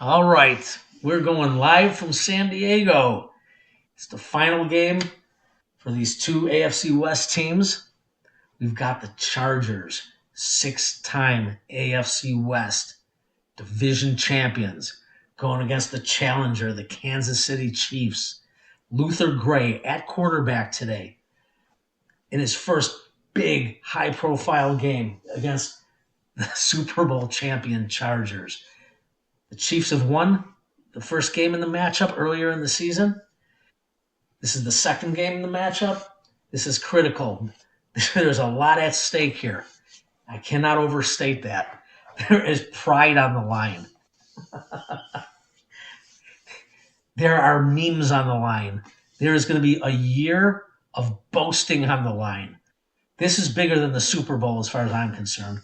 All right, we're going live from San Diego. It's the final game for these two AFC West teams. We've got the Chargers, six-time AFC West division champions, going against the challenger, the Kansas City Chiefs. Luther Gray at quarterback today in his first big, high-profile game against the Super Bowl champion Chargers. The Chiefs have won the first game in the matchup earlier in the season. This is the second game in the matchup. This is critical. There's a lot at stake here. I cannot overstate that. There is pride on the line. There are memes on the line. There is going to be a year of boasting on the line. This is bigger than the Super Bowl as far as I'm concerned.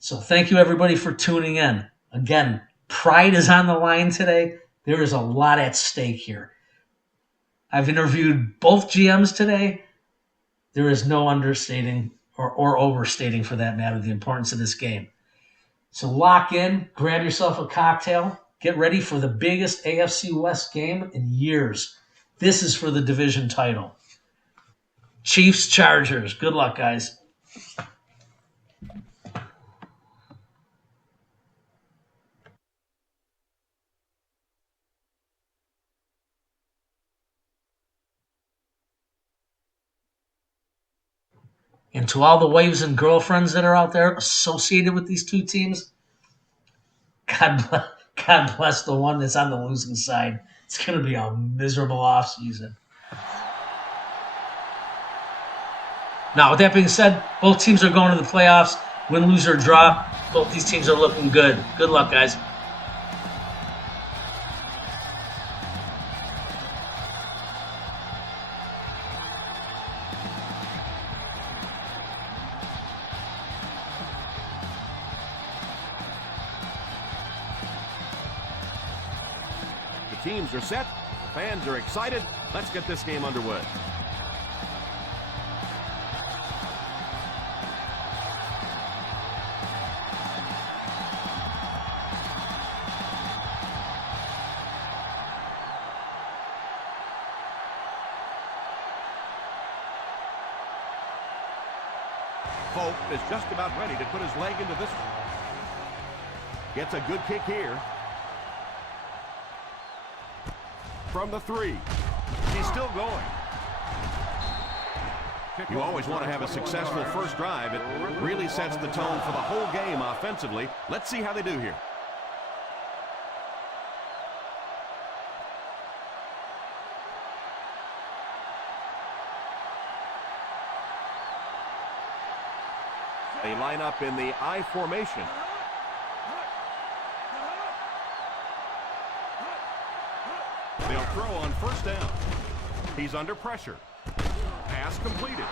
So thank you, everybody, for tuning in. Again, pride is on the line today. There is a lot at stake here. I've interviewed both GMs today. There is no understating or overstating, for that matter, the importance of this game. So lock in, grab yourself a cocktail, get ready for the biggest AFC West game in years. This is for the division title. Chiefs, Chargers. Good luck, guys. And to all the wives and girlfriends that are out there associated with these two teams, God bless the one that's on the losing side. It's going to be a miserable offseason. Now, with that being said, both teams are going to the playoffs. Win, lose, or draw. Both these teams are looking good. Good luck, guys. The teams are set. The fans are excited. Let's get this game underway. Pope is just about ready to put his leg into this one. Gets a good kick here. From the 3. He's still going. You always want to have a successful first drive. It really sets the tone for the whole game offensively. Let's see how they do here. They line up in the I formation. They'll throw on first down. He's under pressure. Pass completed.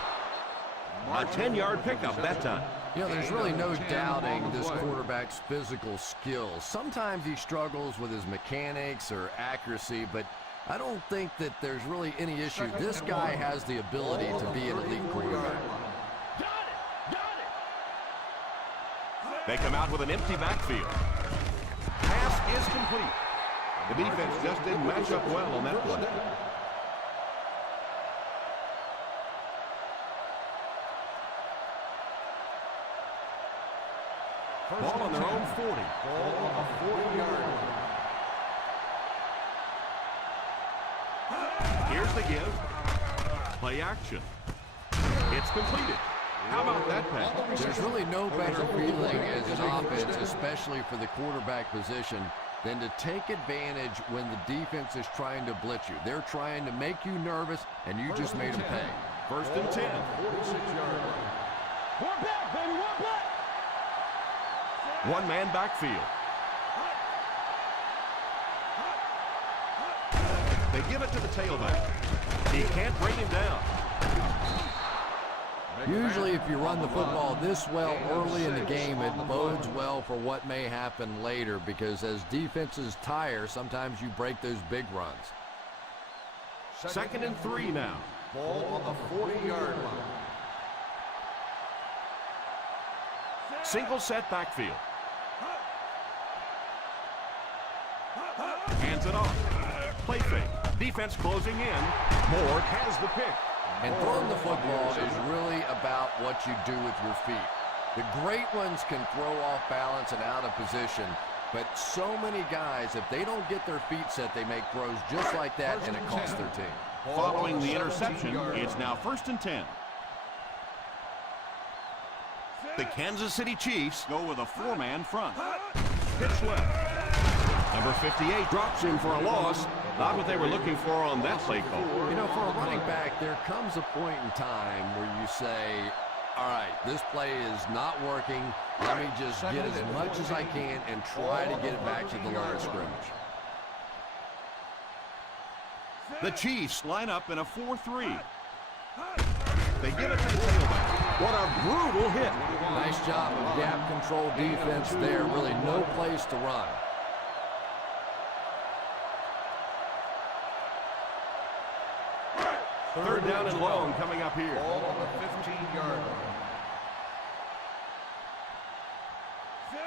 A 10-yard pickup that time. You know, there's really no doubting this quarterback's physical skills. Sometimes he struggles with his mechanics or accuracy, but I don't think that there's really any issue. This guy has the ability to be an elite quarterback. They come out with an empty backfield. Pass is complete. The defense just didn't match up well on that play. Ball on their own 40. Ball on the 40-yard line. Here's the give. Play action. It's completed. How about that pass? There's really no better feeling as an offense, especially for the quarterback position, than to take advantage when the defense is trying to blitz you. They're trying to make you nervous, and you just made them pay. First and 10. 46-yard line. We're back, baby, we're back. One-man backfield. They give it to the tailback. He can't bring him down. Usually if you run the football this well early in the game, it bodes well for what may happen later, because as defenses tire, sometimes you break those big runs. Second and 3 now. Ball on the 40-yard line. Single set backfield. hands it off. Play fake. Defense closing in. Moore has the pick. And throwing the football is really about what you do with your feet. The great ones can throw off balance and out of position, but so many guys, if they don't get their feet set, they make throws just like that, and it costs their team. Following the interception, it's now 1st and 10. The Kansas City Chiefs go with a 4-man front. Pitch left. Number 58 drops in for a loss. Not what they were looking for on that play call. You know, for a running back, there comes a point in time where you say, all right, this play is not working. Let me just get as much as I can and try to get it back to the line of scrimmage. The Chiefs line up in a 4-3. They give it to the tailback. What a brutal hit. Nice job of gap control defense there. Really no place to run. Third down and long coming up here. Ball on the 15-yard line.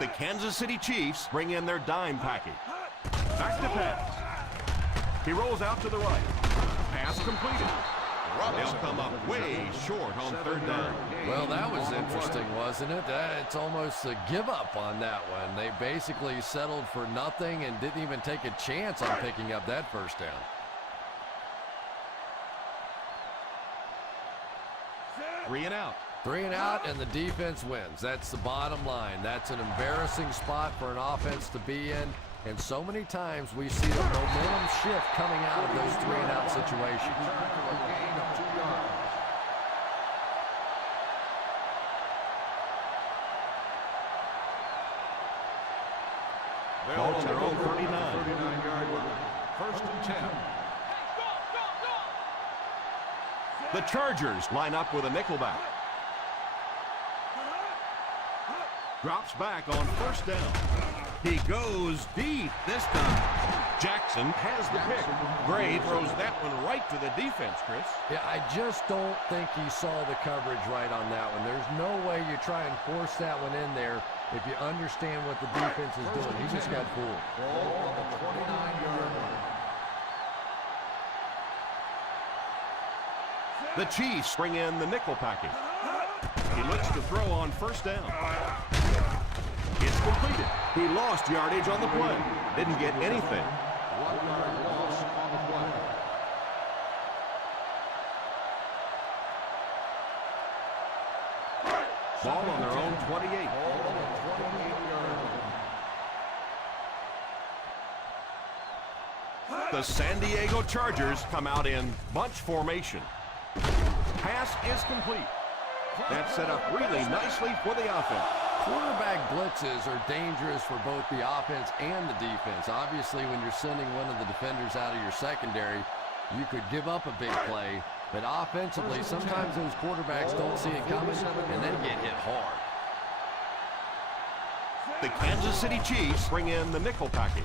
The Kansas City Chiefs bring in their dime package. Back to pass. He rolls out to the right. Pass completed. They'll come up way short on 3rd down. Well, that was interesting, wasn't it? It's almost a give up on that one. They basically settled for nothing and didn't even take a chance on picking up that 1st down. Three and out, and the defense wins. That's the bottom line. That's an embarrassing spot for an offense to be in. And so many times we see the momentum shift coming out of those 3-and-out situations. Ball on their own 39. 39-yard line. 1st and 10. The Chargers line up with a nickelback. Drops back on 1st down. He goes deep this time. Jackson has the pick. Gray throws that one right to the defense, Chris. Yeah, I just don't think he saw the coverage right on that one. There's no way you try and force that one in there if you understand what the defense is doing. He just got fooled. Ball on the 29-yard line. The Chiefs bring in the nickel package. He looks to throw on 1st down. It's completed. He lost yardage on the play. Didn't get anything. 1-yard loss on the play. Ball on their own 28. Ball on the 28-yard line. The San Diego Chargers come out in bunch formation. Pass is complete. That set up really nicely for the offense. Quarterback blitzes are dangerous for both the offense and the defense. Obviously, when you're sending one of the defenders out of your secondary, you could give up a big play. But offensively, sometimes those quarterbacks don't see it coming and then get hit hard. The Kansas City Chiefs bring in the nickel package.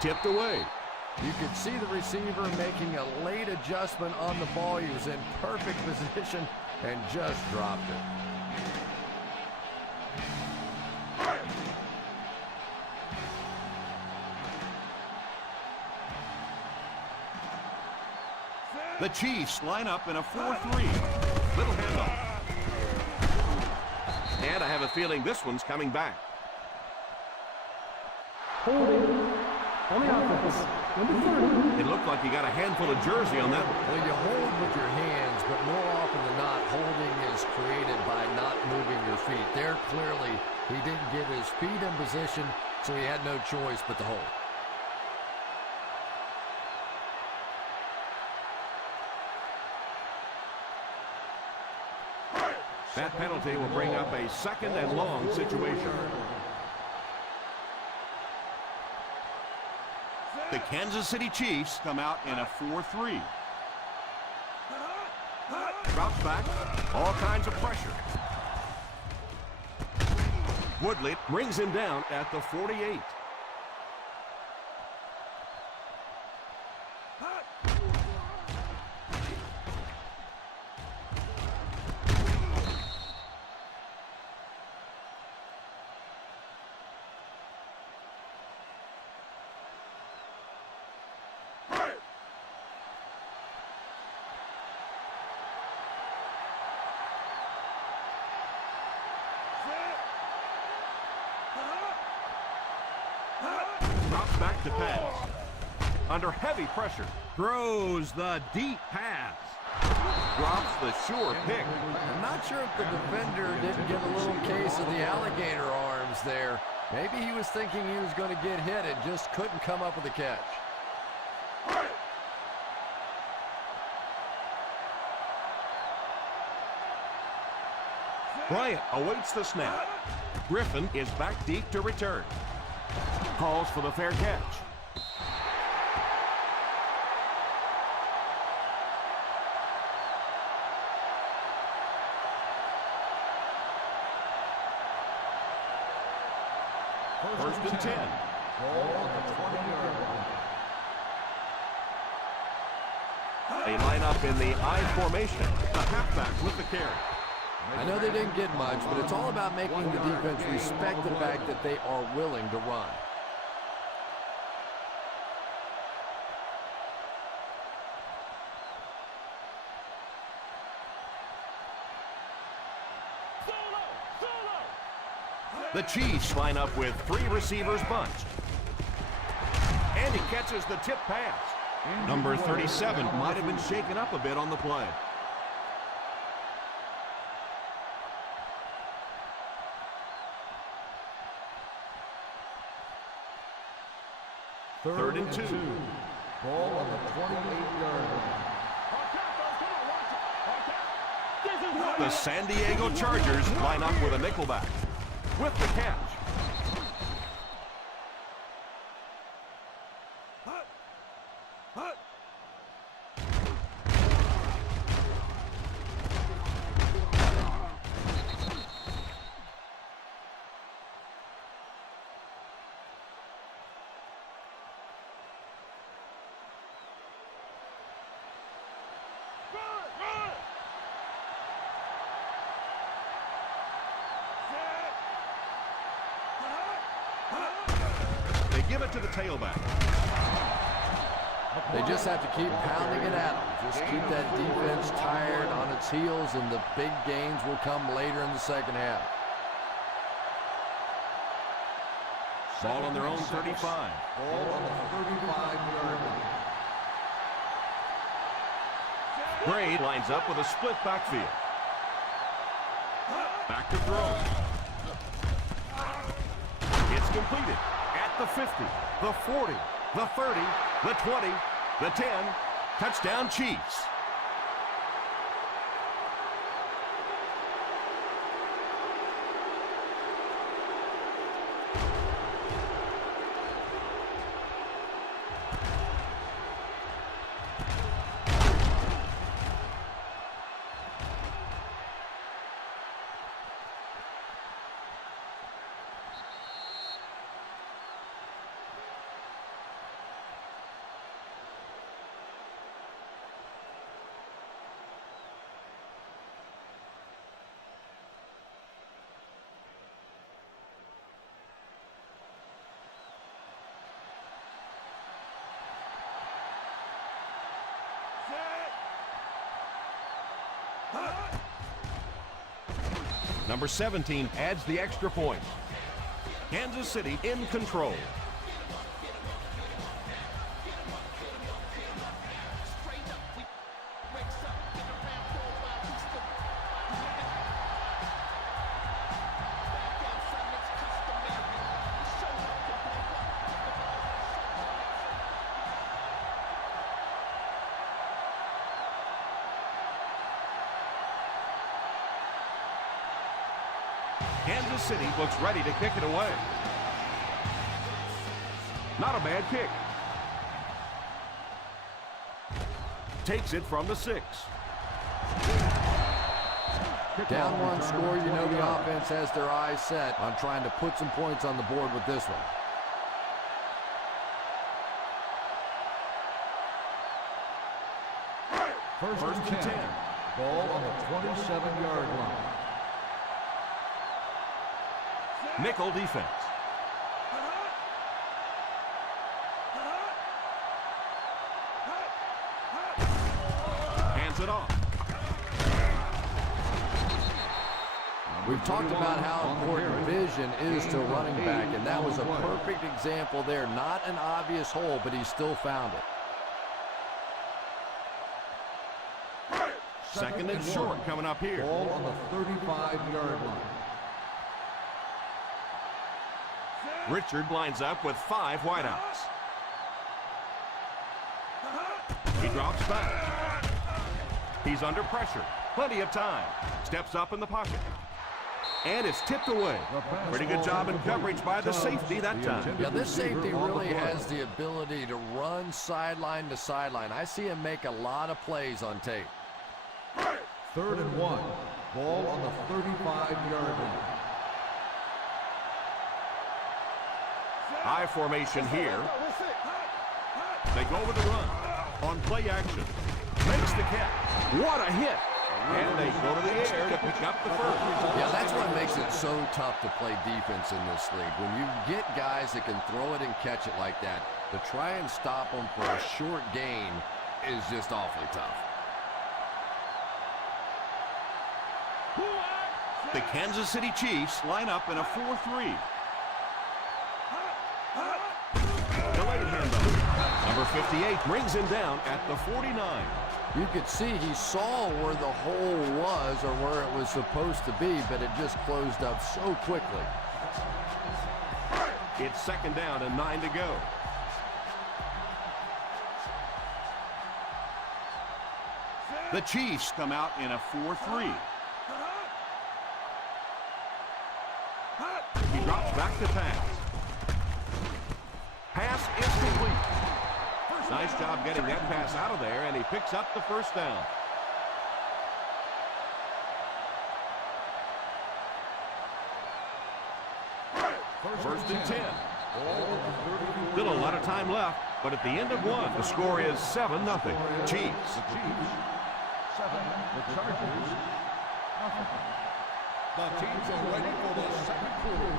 Tipped away. You could see the receiver making a late adjustment on the ball. He was in perfect position and just dropped it. The Chiefs line up in a 4-3. Little handoff. And I have a feeling this one's coming back. Holding on the offense. Number 30. It looked like he got a handful of jersey on that one. Well, you hold with your hands, but more often than not, holding is created by not moving your feet. There, clearly, he didn't get his feet in position, so he had no choice but to hold. That penalty will bring up a 2nd and long situation. The Kansas City Chiefs come out in a 4-3. Drops back, all kinds of pressure. Woodley brings him down at the 48. Drops back to pass. Under heavy pressure. Throws the deep pass. Drops the sure pick. I'm not sure if the defender didn't get a little case of the alligator arms there. Maybe he was thinking he was going to get hit and just couldn't come up with a catch. Bryant awaits the snap. Griffin is back deep to return. Calls for the fair catch. First and 10. Ball on the 20-yard line. They line up in the I formation. The halfback with the carry. I know they didn't get much, but it's all about making the defense respect the fact that they are willing to run. The Chiefs line up with 3 receivers bunched. And he catches the tip pass. Number 37 might have been shaken up a bit on the play. Third and 2. Ball on the 28-yard line. The San Diego Chargers line up with a nickelback. With the catch. They give it to the tailback. They just have to keep pounding it at them. Just keep that defense tired on its heels, and the big gains will come later in the second half. Ball on their own 35. Ball on the 35-yard line. Gray lines up with a split backfield. Back to throw. It's completed at the 50, the 40, the 30, the 20, the 10. Touchdown Chiefs. Number 17 adds the extra point. Kansas City in control. Kansas City looks ready to kick it away. Not a bad kick. Takes it from the 6. Down one score, you know the offense has their eyes set on trying to put some points on the board with this one. First and 10. Ball on the 27-yard line. Nickel defense. Hands it off. We've talked about how important vision is to a running back, and that was a perfect example there. Not an obvious hole, but he still found it. Second and short coming up here. Ball on the 35-yard line. Richard lines up with 5 wideouts. He drops back. He's under pressure. Plenty of time. Steps up in the pocket. And it's tipped away. Pretty good job in coverage by the safety that time. Yeah, this safety really has the ability to run sideline to sideline. I see him make a lot of plays on tape. 3rd and 1. Ball on the 35-yard line. I formation here. They go with the run. On play action. Makes the catch. What a hit. And they go to the air to pick up the first. Yeah, that's what makes it so tough to play defense in this league. When you get guys that can throw it and catch it like that, to try and stop them for a short gain is just awfully tough. The Kansas City Chiefs line up in a 4-3. Delayed handoff. Number 58 brings him down at the 49. You could see he saw where the hole was or where it was supposed to be, but it just closed up so quickly. It's 2nd down and 9 to go. The Chiefs come out in a 4-3. He drops back to pass. Pass is complete. Nice job getting that pass out of there, and he picks up the first down. First and 10. Still a lot of time left, but at the end of one, the score is 7-0. Chiefs. The 7, the Chargers, nothing. The teams are ready for the second quarter.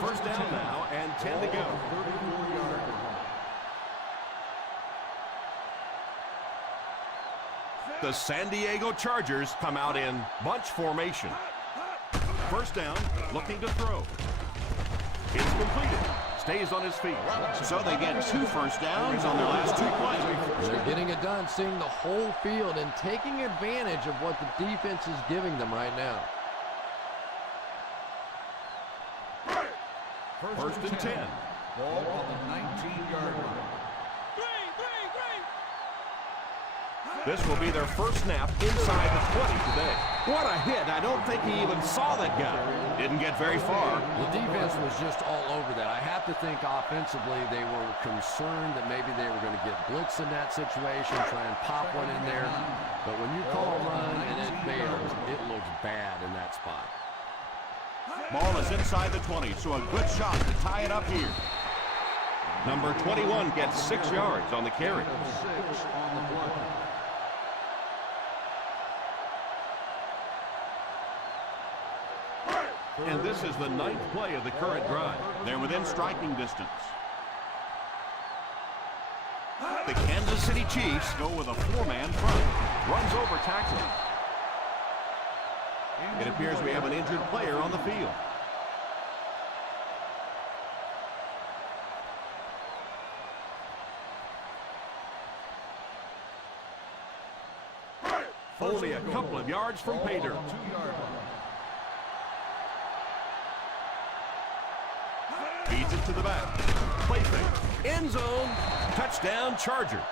First down now and 10 to go. 34-yard line. The San Diego Chargers come out in bunch formation. First down, looking to throw. It's completed. Stays on his feet. So they get 2 first downs on their last 2 plays. They're getting it done, seeing the whole field and taking advantage of what the defense is giving them right now. First and 10. Ball on the 19-yard line. This will be their first snap inside the 20 today. What a hit. I don't think he even saw that guy. Didn't get very far. The defense was just all over that. I have to think offensively they were concerned that maybe they were going to get blitz in that situation, try and pop one in there. But when you call a run and it fails, it looks bad in that spot. Ball is inside the 20, so a good shot to tie it up here. Number 21 gets 6 yards on the carry. 6 on the play. And this is the 9th play of the current drive. They're within striking distance. The Kansas City Chiefs go with a 4-man front. Runs over tackler. It appears we have an injured player on the field. Only a couple of yards from pay dirt. 2-yard line. Feeds it to the back. Play fake. End zone. Touchdown Chargers.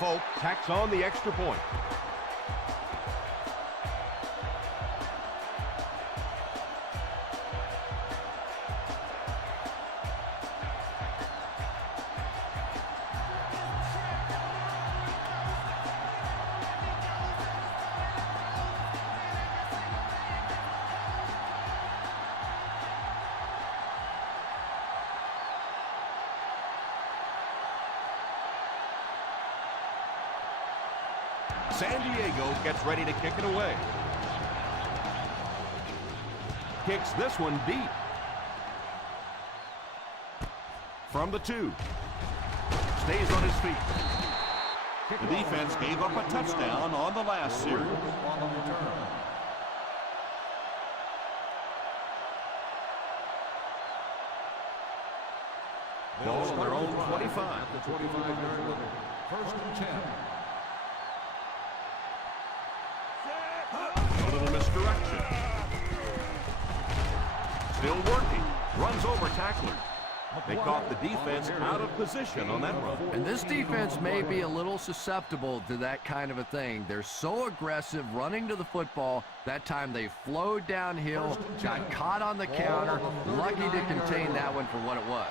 Folk tacks on the extra point. San Diego gets ready to kick it away. Kicks this one deep. From the 2. Stays on his feet. The defense gave up a touchdown on the last series. On the return. Ball on their own 25. At the 25-yard line. First and 10. A little misdirection. Still working. Runs over tacklers. They caught the defense out of position on that run. And this defense may be a little susceptible to that kind of a thing. They're so aggressive running to the football. That time they flowed downhill, got caught on the counter. Lucky to contain that one for what it was.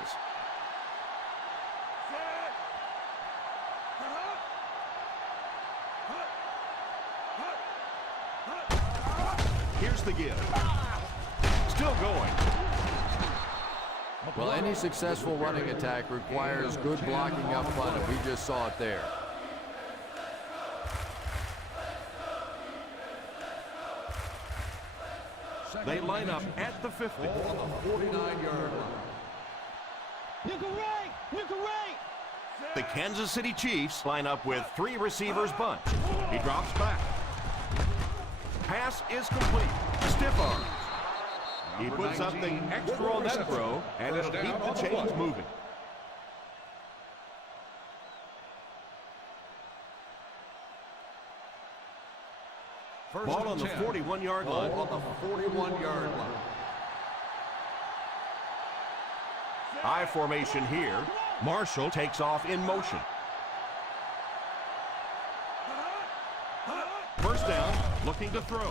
Here's the give. Still going. Well, any successful running attack requires good blocking up front, and we just saw it there. They line up at the 50. Ball on the 49-yard line. The Kansas City Chiefs line up with 3 receivers bunch. He drops back. Pass is complete. Stiff arm. He put something extra on that throw, and it'll keep the chains moving. Ball on the 41-yard line. Ball on the 41-yard line. I formation here. Marshall takes off in motion. First down, looking to throw.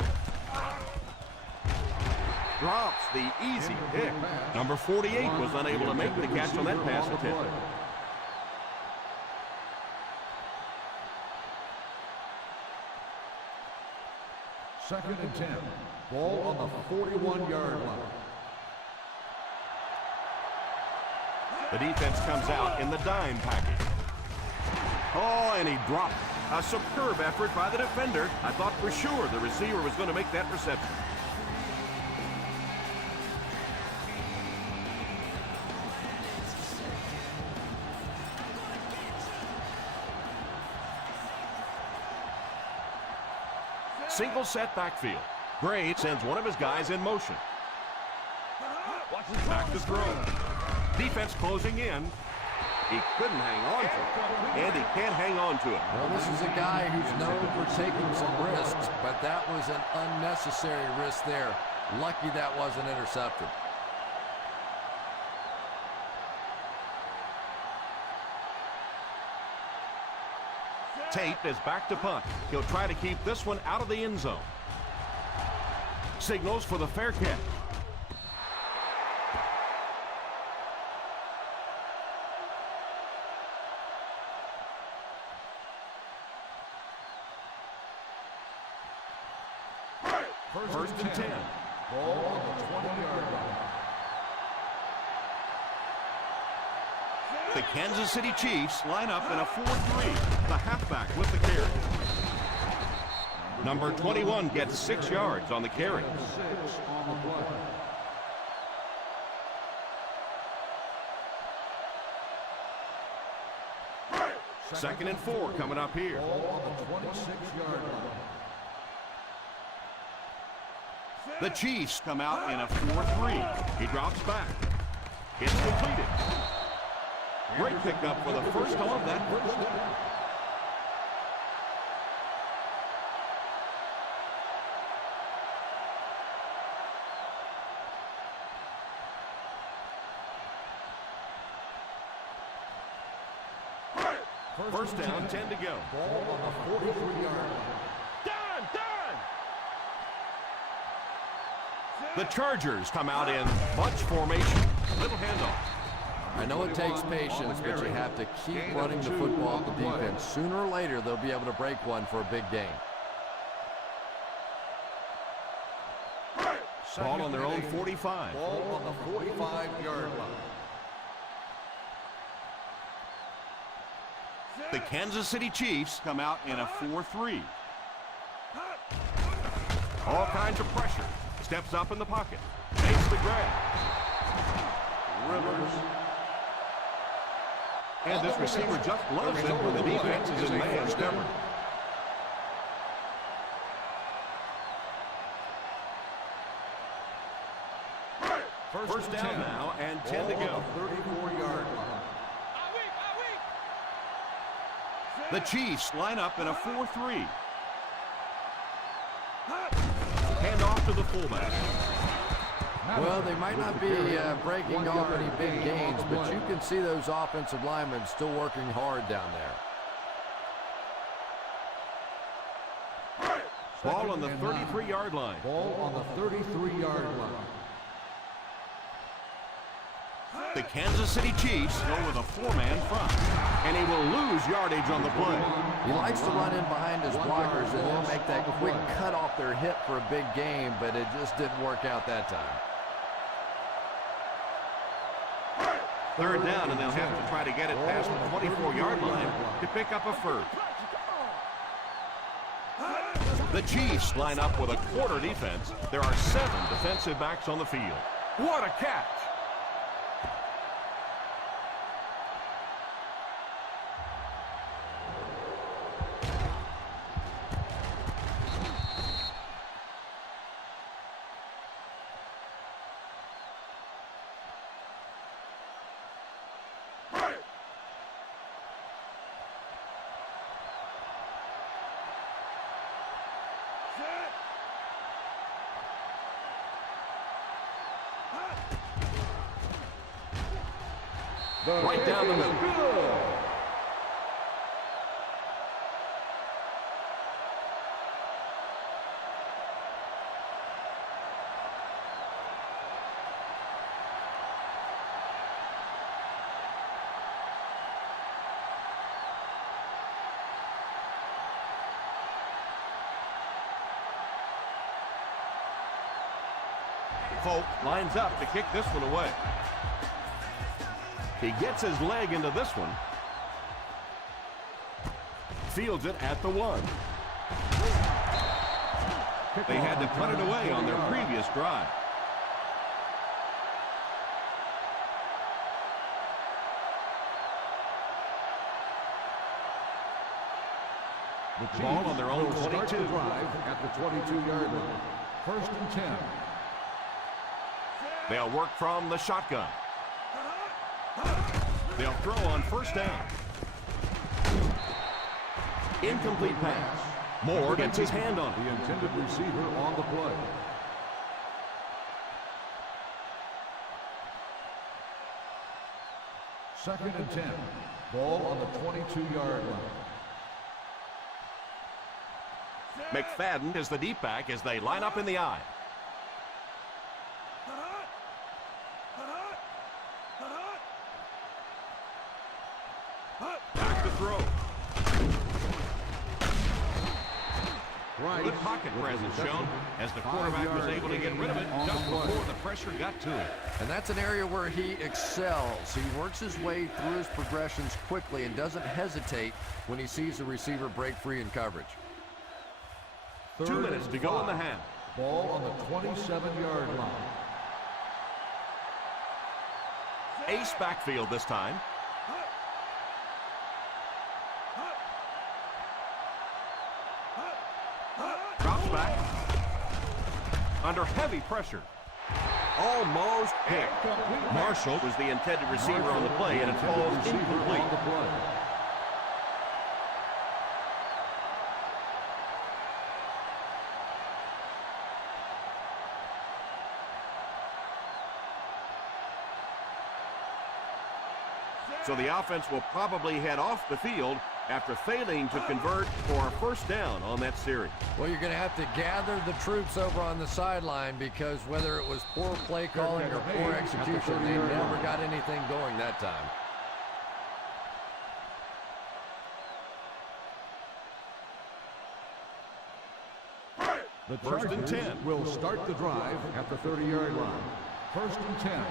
Drops the easy pick. Number 48 was unable to make the catch on that pass attempt. Second and 10. Ball on the 41-yard line. The defense comes out in the dime package. Oh, and he dropped. A superb effort by the defender. I thought for sure the receiver was going to make that reception. Single set backfield. Gray sends one of his guys in motion. Back to throw. Defense closing in. He couldn't hang on to it, and he can't hang on to it. Well, this is a guy who's known for taking some risks, but that was an unnecessary risk there. Lucky that wasn't intercepted. Tate is back to punt. He'll try to keep this one out of the end zone. Signals for the fair catch. First and 10. Ball on the 20-yard line. The Kansas City Chiefs line up in a 4-3. The halfback with the carry. Number 21 gets 6 yards on the carry. 6 on the play. Second and 4 coming up here. Ball on the 26-yard line. The Chiefs come out in a 4-3. He drops back. It's completed. Great pickup for the first on that first down. First down, 10 to go. Ball on the 43-yard line. The Chargers come out in bunch formation. Little handoff. I know it takes patience, but you have to keep running the football at the defense. Sooner or later, they'll be able to break one for a big gain. Ball on their own 45. Ball on the 45-yard line. The Kansas City Chiefs come out in a 4-3. All kinds of pressure. Steps up in the pocket. Makes the grab. Rivers. And this receiver just loves it when the defense is in man coverage. First down now and 10 to go. 34-yard line. The Chiefs line up in a 4-3. Hand off to the fullback. Well, they might not be breaking off any big gains, but you can see those offensive linemen still working hard down there. Ball on the 33-yard line. Ball on the 33-yard line. The Kansas City Chiefs go with a 4-man front, and he will lose yardage on the play. He likes to run in behind his blockers and then make that quick cut off their hip for a big gain, but it just didn't work out that time. Third down, and they'll have to try to get it past the 24-yard line to pick up a first. The Chiefs line up with a quarter defense. There are 7 defensive backs on the field. What a catch! Right down the middle. Folk lines up to kick this one away. He gets his leg into this one. Fields it at the 1. They had to put it away on their previous drive. The Ball on their own will start 22. the drive at the 22-yard line. First and 10. They'll work from the shotgun. They'll throw on first down. Incomplete pass. Moore gets his hand on it. The intended receiver on the play. Second and 10. Ball on the 22-yard line. McFadden is the deep back as they line up in the eye. Back to throw. Good pocket presence shown as the quarterback was able to get rid of it just before the pressure got to him. And that's an area where he excels. He works his way through his progressions quickly and doesn't hesitate when he sees a receiver break free in coverage. 2 minutes to go in the half. Ball on the 27-yard line. Ace backfield this time. Drops back. Under heavy pressure. Almost picked. Marshall was the intended receiver on the play, and it falls incomplete. So the offense will probably head off the field after failing to convert for a first down on that series. Well, you're going to have to gather the troops over on the sideline because whether it was poor play calling or poor execution, they never got anything going that time. The First and 10. will start the drive at the 30-yard line. First and 10.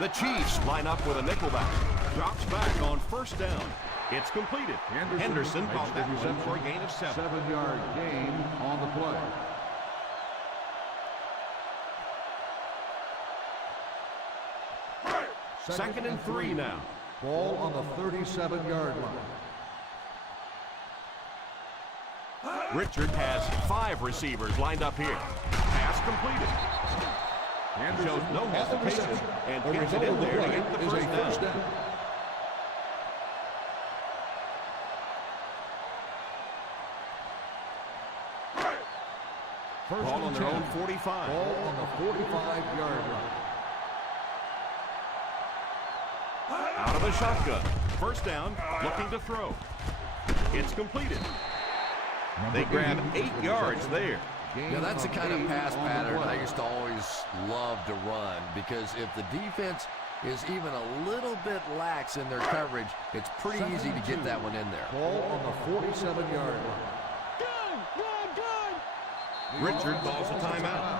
The Chiefs line up with a nickelback. Drops back on first down. It's completed. Henderson caught that one for a gain of 7. 7-yard gain on the play. Second and 3 now. Ball on the 37-yard line. Richard has 5 receivers lined up here. Pass completed. Shows no hesitation and gets it in there to get the first down. Ball on their own 45. Ball on the 45-yard line. Out of the shotgun. First down, looking to throw. It's completed. They grab 8 yards there. Now that's the kind of pass pattern I used to always love to run, because if the defense is even a little bit lax in their coverage, it's pretty easy to get that one in there. Ball on the 47-yard line. Richard calls a timeout.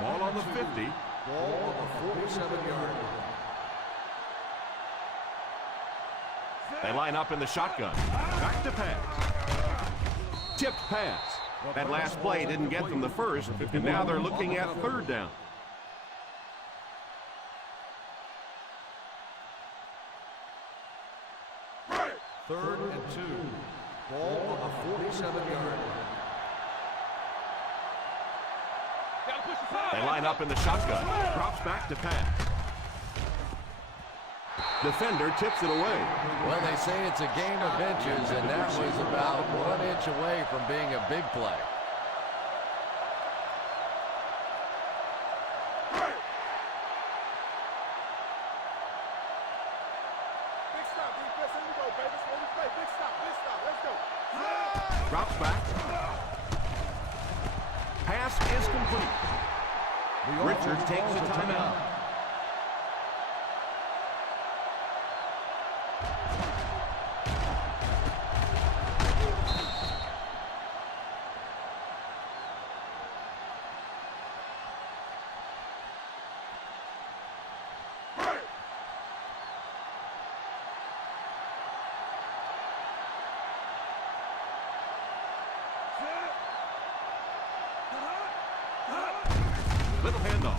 Ball on the 50. Ball on the 47-yard line. They line up in the shotgun. Back to pass. Tipped pass. That last play didn't get them the first, and now they're looking at third down. Third and 2. Ball on the 47-yard line. They line up in the shotgun. Drops back to pass. Defender tips it away. Well, they say it's a game of inches, and that was about 1 inch away from being a big play. Big stop, defense. Here we go, baby. That's what we play. Big stop, let's go. Drops back. Pass is complete. Richard takes a timeout. Little handoff.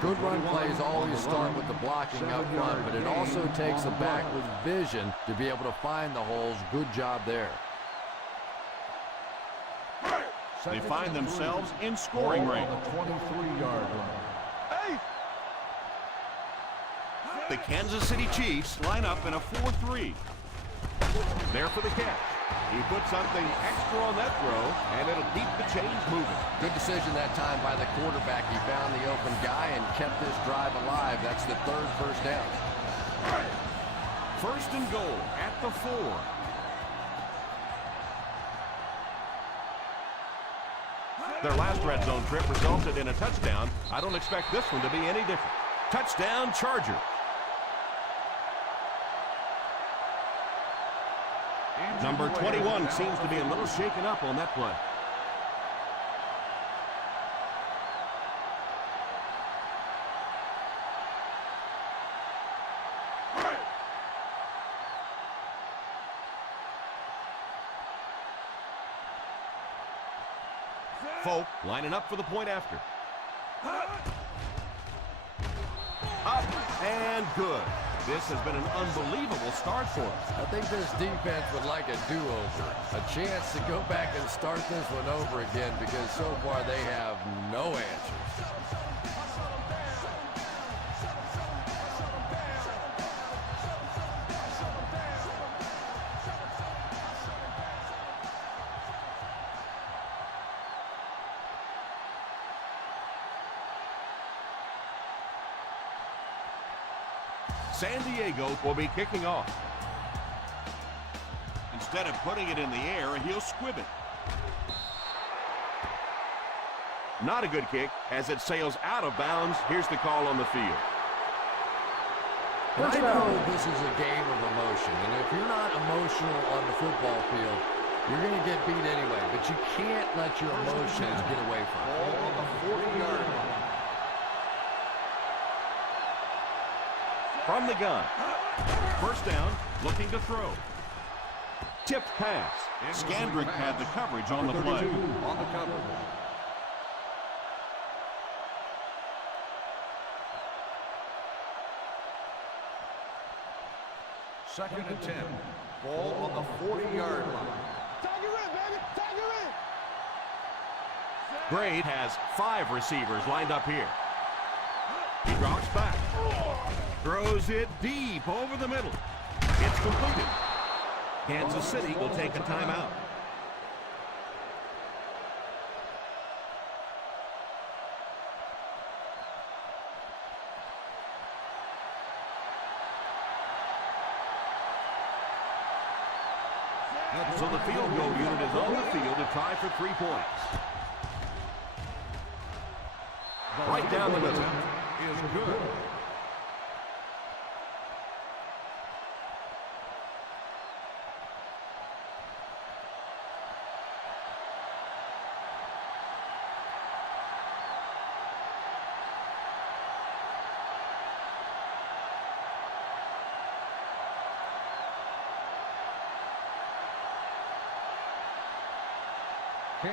Good run plays always start with the blocking up front, but it also takes the back with vision to be able to find the holes. Good job there. They find themselves in scoring range. On the 23-yard line. The Kansas City Chiefs line up in a 4-3. There for the catch. He put something extra on that throw, and it'll keep the chains moving. Good decision that time by the quarterback. He found the open guy and kept this drive alive. That's the third first down. First and goal at the 4. Their last red zone trip resulted in a touchdown. I don't expect this one to be any different. Touchdown, Charger. Number 21 seems to be a little shaken up on that play. Folk lining up for the point after. Up and good. This has been an unbelievable start for us. I think this defense would like a do-over, a chance to go back and start this one over again, because so far they have no answers. San Diego will be kicking off. Instead of putting it in the air, he'll squib it. Not a good kick as it sails out of bounds. Here's the call on the field. And I know this is a game of emotion, and if you're not emotional on the football field, You're going to get beat anyway, but you can't let your emotions get away from you. Ball on the 40-yard line. From the gun. First down, looking to throw. Tipped pass. Scandrick had the coverage on the play. On the coverage. Second and 10. Ball on the 40-yard line. Tiger in, baby. Tiger in. Grade has 5 receivers lined up here. He drops back. Throws it deep over the middle. It's completed. Kansas City will take a timeout. So the field goal unit is on the field to try for 3 points. Right down the middle. Is good.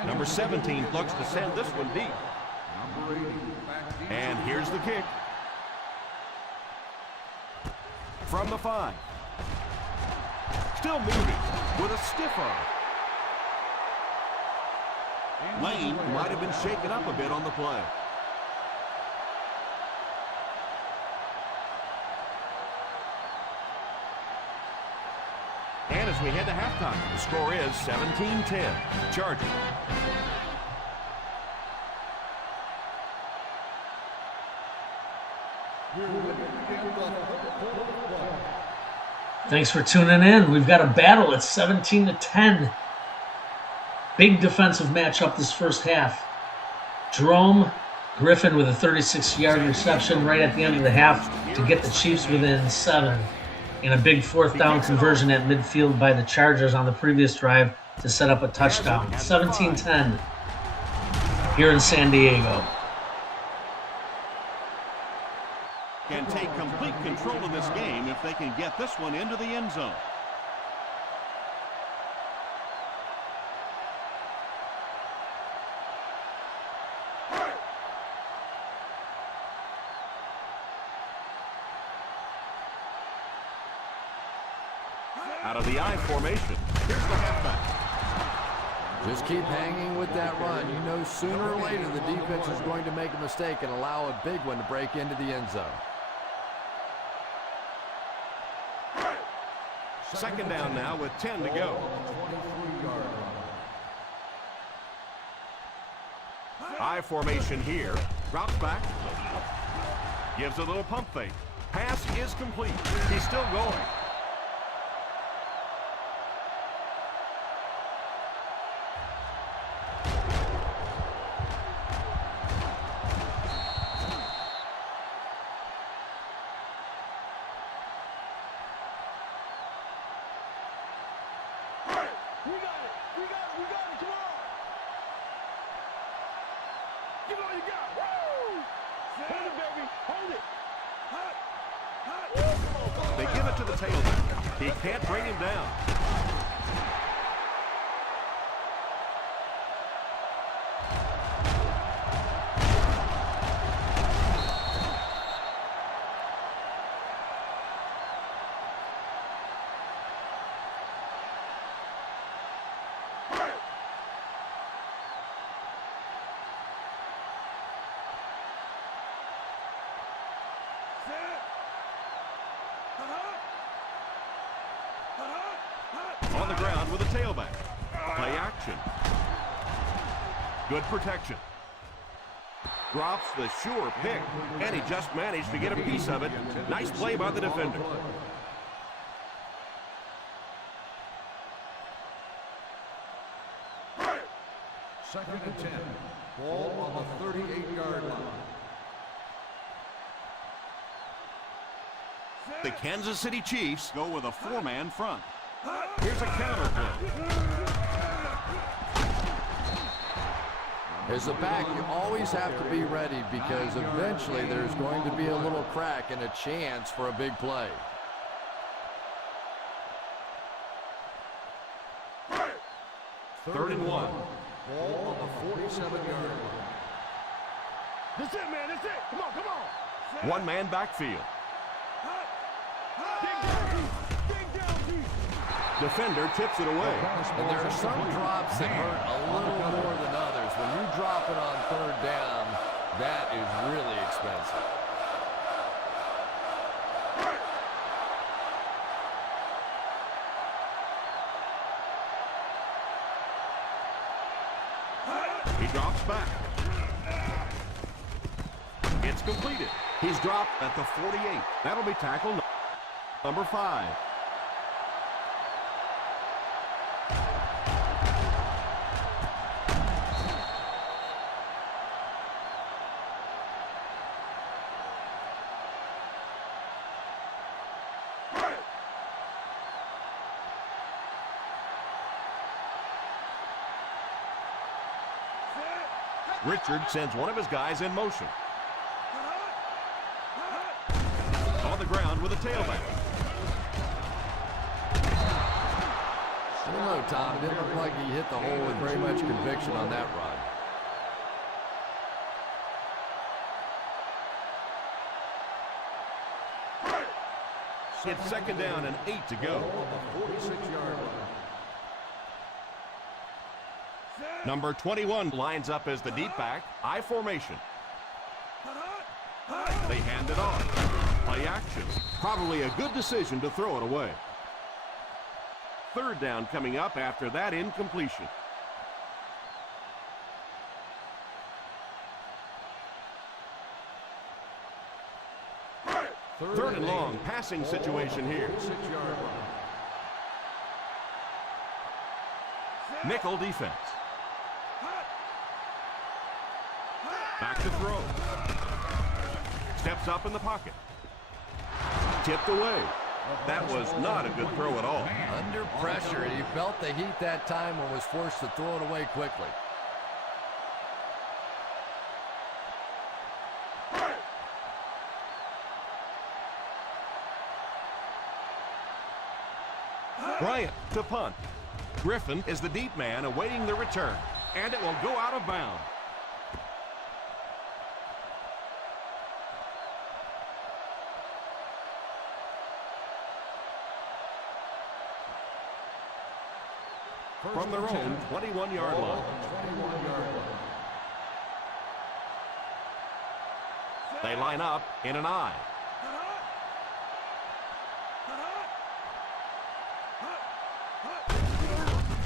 Number 17 looks to send this one deep. Number 80. Back deep. And here's the kick. From the 5. Still moving with a stiff arm. Lane might have been shaken up a bit on the play. And as we head to halftime, the score is 17-10. Chargers. Thanks for tuning in. We've got a battle at 17-10. Big defensive matchup this first half. Jerome Griffin with a 36-yard reception right at the end of the half to get the Chiefs within 7. And a big 4th down conversion at midfield by the Chargers on the previous drive to set up a touchdown. 17-10 here in San Diego. Can take complete control of this game if they can get this one into the end zone. Out of the I formation. Here's the halfback. Just keep hanging with that run. You know sooner or later the defense is going to make a mistake and allow a big one to break into the end zone. Second down now with 10 to go. I formation here. Drops back. Gives a little pump fake. Pass is complete. He's still going. We got it. We got it. We got it. Come on. Give it all you got. Woo! Hold it, baby. Hold it. Hot. Hot. Come on. They give it to the tailback. He can't bring him down. On the ground with a tailback. Play action. Good protection. Drops the sure pick, and he just managed to get a piece of it. Nice play by the defender. Second and 10. Ball on the 38-yard line. The Kansas City Chiefs go with a 4-man front. Here's a counter play. As a back, you always have to be ready because eventually there's going to be a little crack and a chance for a big play. Third and 1. Ball on the 47-yard line. That's it, man. That's it. Come on, come on. One-man backfield. Dig down, Pete. Dig down, Pete. Defender tips it away. And there are some drops that hurt a little more than others. When you drop it on third down, that is really expensive. He drops back. It's completed. He's dropped at the 48. That'll be tackle number 5. Richard sends one of his guys in motion. On the ground with a tailback. I don't know, Tom. It didn't look like he hit the hole with very much conviction on that run. It's second down and 8 to go. 46-yard line. Number 21 lines up as the deep back. I formation. They hand it off. Play action. Probably a good decision to throw it away. Third down coming up after that incompletion. Third and long, passing situation here. 6-yard line. Nickel defense. Back to throw. Steps up in the pocket. Tipped away. That was not a good throw at all. Under pressure, he felt the heat that time and was forced to throw it away quickly. Bryant to punt. Griffin is the deep man awaiting the return, and it will go out of bounds. From their own 21-yard line. 21-yard line. They line up in an I.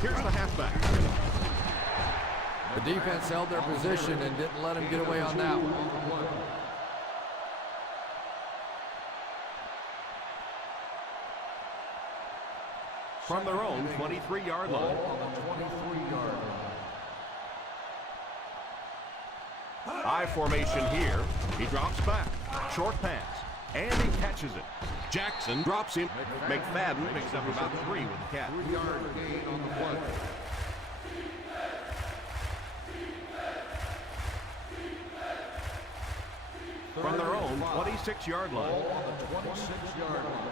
Here's the halfback. The defense held their position and didn't let him get away on that one. From their own 23-yard line. Ball on the 23-yard line. I formation here. He drops back. Short pass. And he catches it. Jackson drops him. McFadden picks up about 3 with the catch. 3-yard gain on the play. From their own 26-yard line. Ball on the 26-yard line.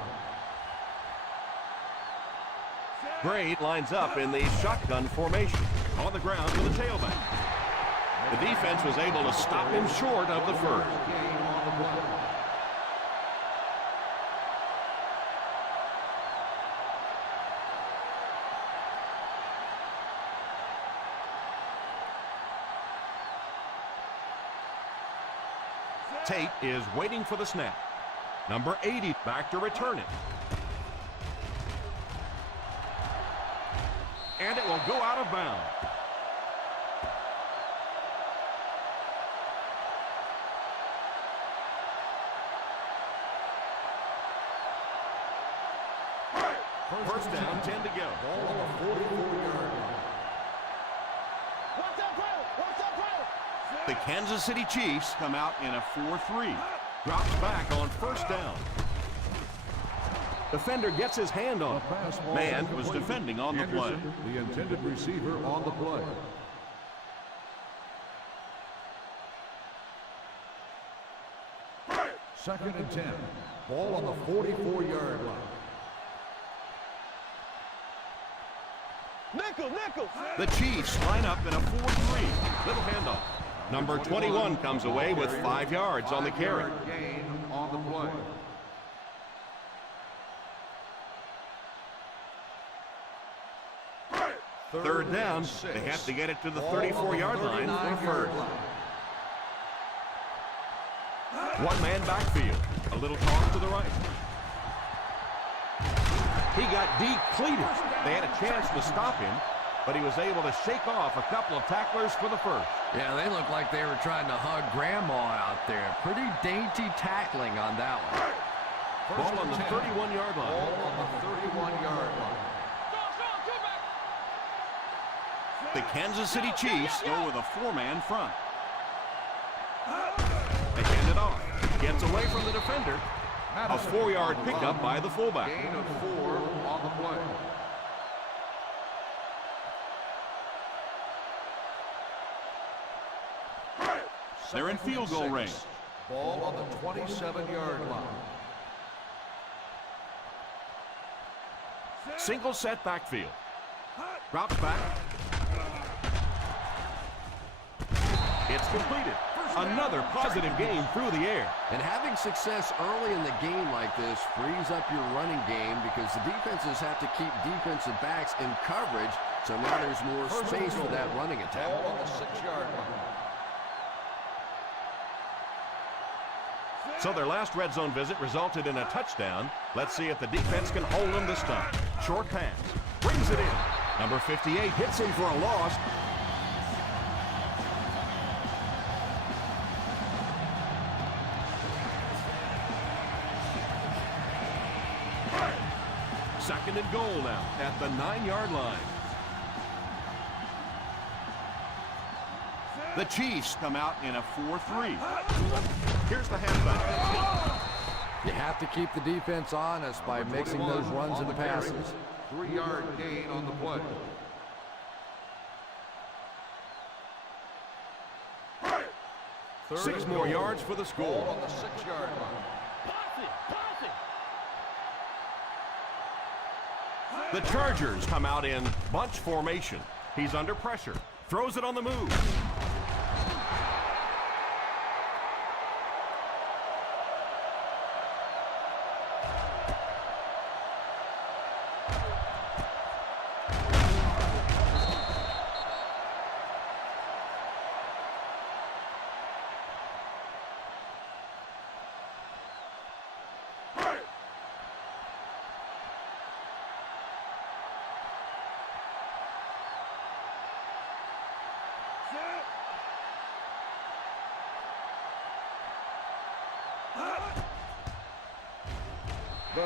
Gray lines up in the shotgun formation. On the ground with a tailback. The defense was able to stop him short of the first. Gain on the play. Tate is waiting for the snap. Number 80 back to return it. And it will go out of bounds. First down, 10 to go. Ball on the 44-yard line. Watch that play! Watch that play! The Kansas City Chiefs come out in a 4-3. Drops back on first down. Defender gets his hand on The it. pass ball Man is was complete. defending on the play. Anderson, the intended receiver on the play. Second and 10. Ball on the 44-yard line. Nickel. The Chiefs line up in a 4-3. Little handoff. Number 21 comes away with 5 yards on the carry. 5-yard gain on the play. Third down, they have to get it to the 34-yard line for first. One-man backfield. A little toss to the right. He got depleted. They had a chance to stop him, but he was able to shake off a couple of tacklers for the first. Yeah, they looked like they were trying to hug Grandma out there. Pretty dainty tackling on that one. Ball on the 31-yard line. Ball on the 31-yard line. The Kansas City Chiefs go with a 4-man front. They hand it off. Gets away from the defender. A 4-yard pickup by the fullback. Gain of 4 on the play. They're in field goal range. Ball on the 27-yard line. Single set backfield. Drops back. It's completed. Another positive game through the air. And having success early in the game like this frees up your running game because the defenses have to keep defensive backs in coverage, so now there's more space for that running attack. Ball on the 6-yard line. So their last red zone visit resulted in a touchdown. Let's see if the defense can hold them this time. Short pass. Brings it in. Number 58 hits him for a loss. Second and goal now at the 9-yard line. The Chiefs come out in a 4-3. Here's the halfback. You have to keep the defense honest by mixing those runs and passes. 3-yard gain on the play. Six more yards for the Ball score. on the 6-yard line. The Chargers come out in bunch formation. He's under pressure. Throws it on the move.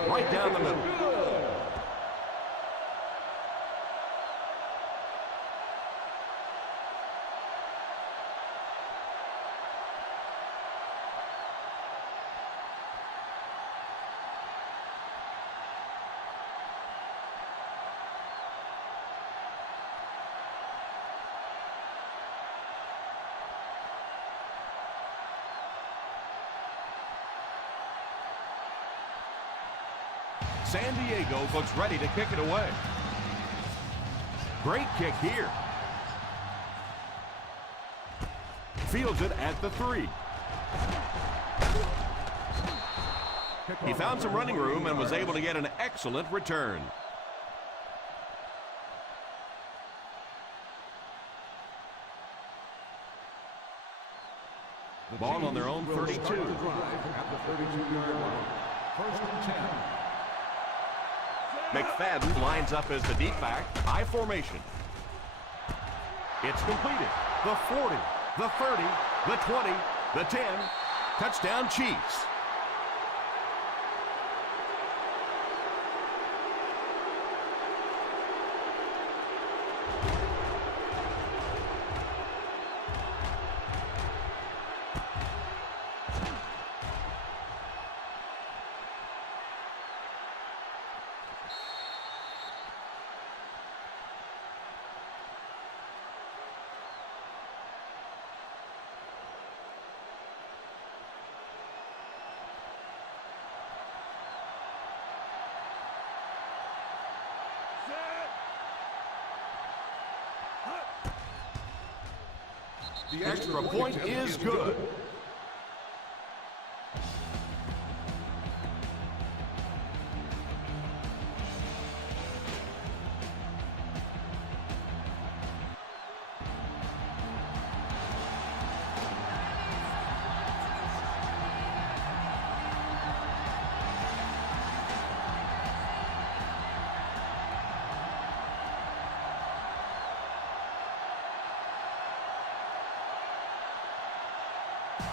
Right down the middle. San Diego looks ready to kick it away. Great kick here. Fields it at the 3. He found some running room and was able to get an excellent return. Ball on their own 32. At the 32-yard line. First and 10. McFadden lines up as the deep back, high formation. It's completed. The 40, the 30, the 20, the 10. Touchdown Chiefs. The extra point is good.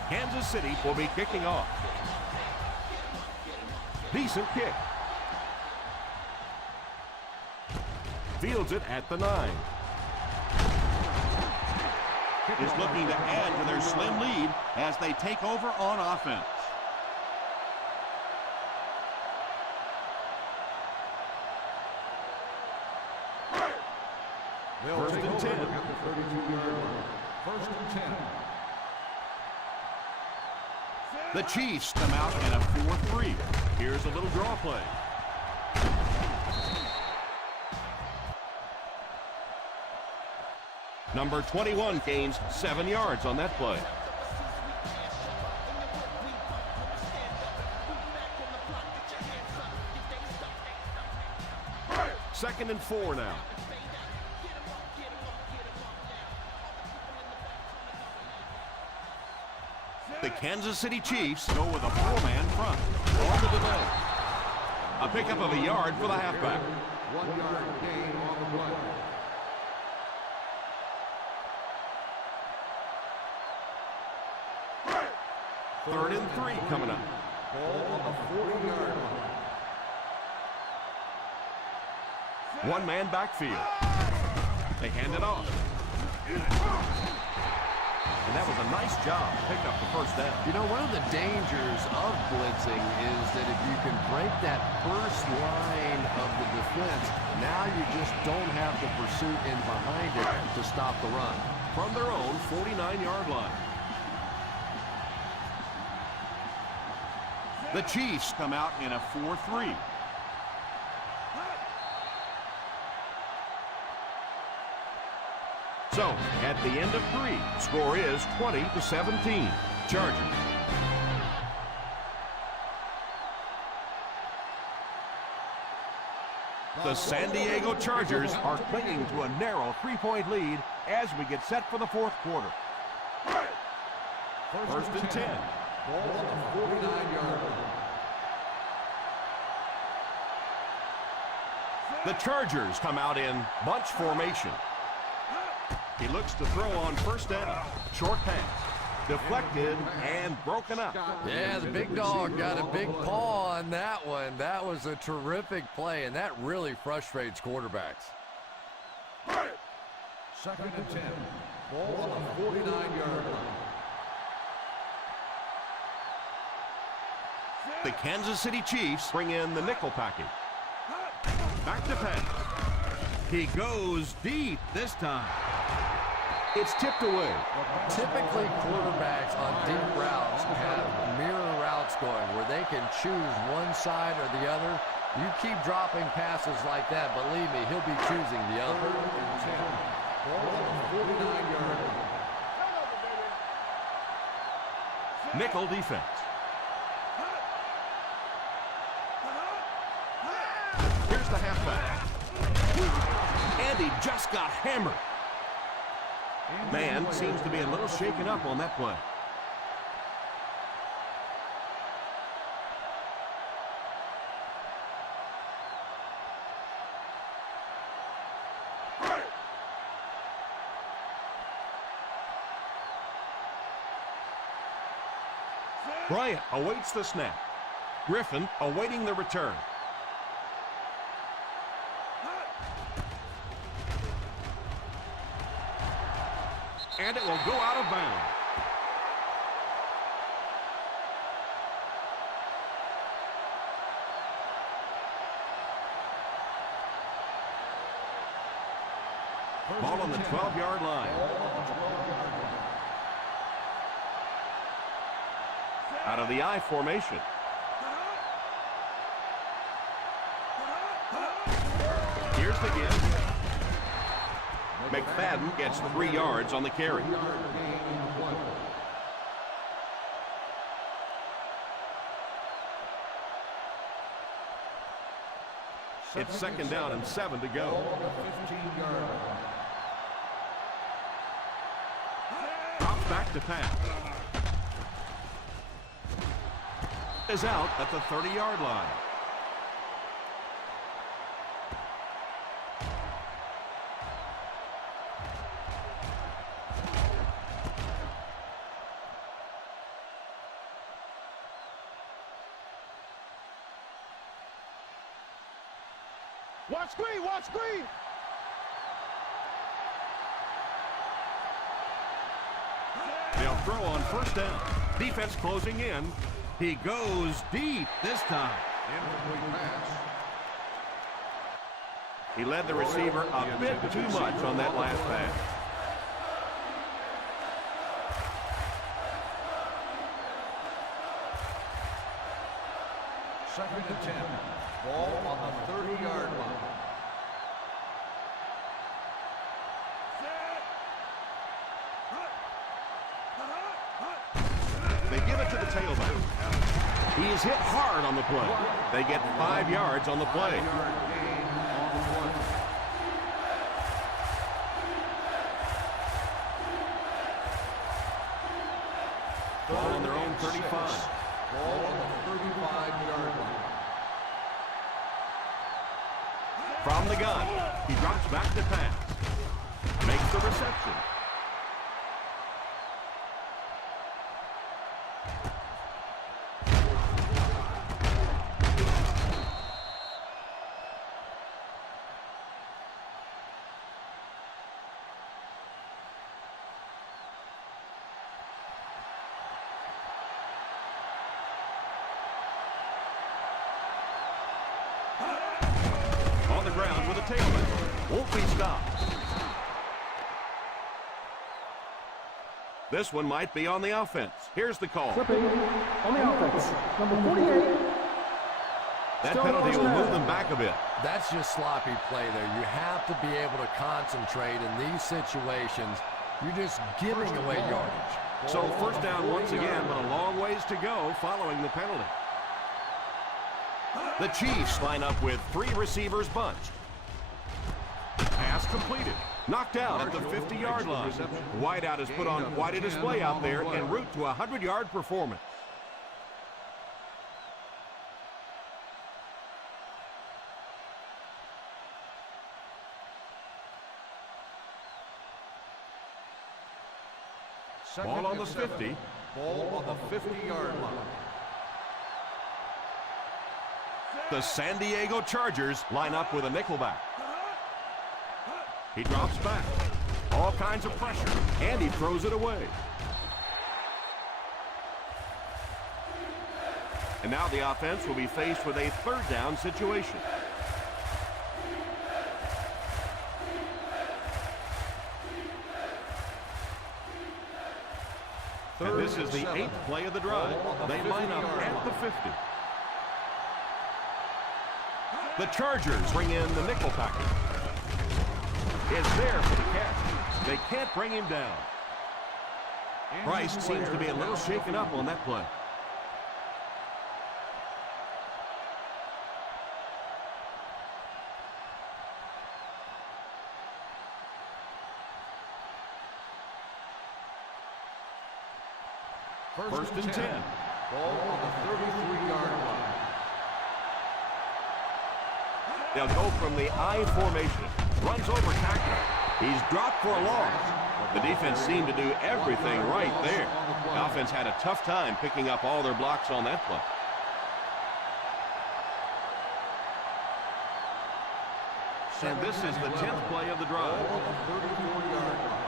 Kansas City will be kicking off. Decent kick. Fields it at the 9. Is looking to add to their slim lead as they take over on offense. First and 10. At the 32-yard line. First and 10. The Chiefs come out in a 4-3. Here's a little draw play. Number 21 gains 7 yards on that play. Second and 4 now. The Kansas City Chiefs go with a 4-man front. On the delay. A pickup of a yard for the halfback. 1 yard gain on the play. Third and 3 coming up. Ball on the 40-yard line. One man backfield. They hand it off. And that was a nice job. Picked up the first down. You know, one of the dangers of blitzing is that if you can break that first line of the defense, now you just don't have the pursuit in behind it to stop the run. From their own 49-yard line. The Chiefs come out in a 4-3. So, at the end of 3, score is 20-17. Chargers. The San Diego Chargers are clinging to a narrow 3-point lead as we get set for the fourth quarter. First and 10. Ball on the 49-yard line. The Chargers come out in bunch formation. He looks to throw on first down. Short pass. Deflected and broken up. Yeah, the big dog got a big paw on that one. That was a terrific play, and that really frustrates quarterbacks. Second and 10. Ball on the 49-yard line. The Kansas City Chiefs Bring in the nickel package. Back to pass. He goes deep this time. It's tipped away. Typically, quarterbacks on deep routes have mirror routes going where they can choose one side or the other. You keep dropping passes like that, believe me, he'll be choosing the other. Third and 10. Ball on the 49-yard line. Nickel defense. Here's the halfback. And he just got hammered. Man seems to be a little shaken up on that play. Bryant awaits the snap. Griffin awaiting the return. And it will go out of bounds. Ball on the 12-yard line. Out of the I formation. Here's the give. McFadden gets 3 yards on the carry. It's 2nd down and 7 to go. Drops back to pass. Is out at the 30-yard line. Watch screen, watch screen. They'll throw on 1st down. Defense closing in. He goes deep this time. He led the receiver a bit too much on that last pass. Second and 10. Ball on the 30-yard line. They give it to the tailback. He is hit hard on the play. They get 5 yards on the play. Ball on their own 35. Ball on the 35-yard line. From the gun, he drops back to pass. Makes the reception. On the ground with a tailback. Won't be stopped. This one might be on the offense. Here's the call. Flipping on the offense. Number 48. That penalty will move them back a bit. That's just sloppy play there. You have to be able to concentrate in these situations. You're just giving away yardage. So 1st down once again, but a long ways to go following the penalty. The Chiefs line up with 3 receivers bunched. Pass completed. Knocked out at the 50-yard line. Wideout is put on quite a display out there en route to a 100-yard performance. Ball on the 50. Ball on the 50-yard line. The San Diego Chargers line up with a nickelback. He drops back. All kinds of pressure, and he throws it away. And now the offense will be faced with a 3rd down situation. And this is the 8th play of the drive. They line up at the 50. The Chargers bring in the nickel package. Is there for the catch. They can't bring him down. Price seems to be a little shaken up on that play. First and 10. Ball on the 33-yard line. They'll go from the I formation. Runs over tackler. He's dropped for a loss. The defense seemed to do everything right there. The offense had a tough time picking up all their blocks on that play. And this is the 10th play of the drive. Ball on the 34-yard line.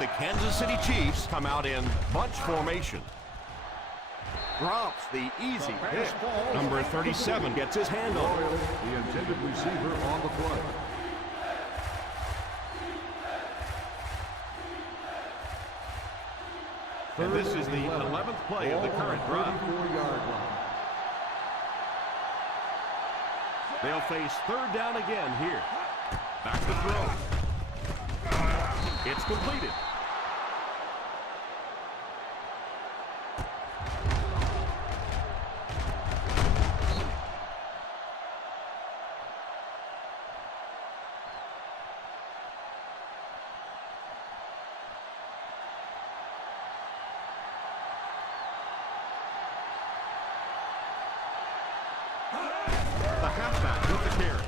The Kansas City Chiefs come out in bunch formation. Drops the easy pick. Number 37 gets his hand on it. The intended receiver on the play. And this is the 11th play of the current drive. 34-yard line. They'll face third down again here. Back to throw. It's completed. The halfback with the carry.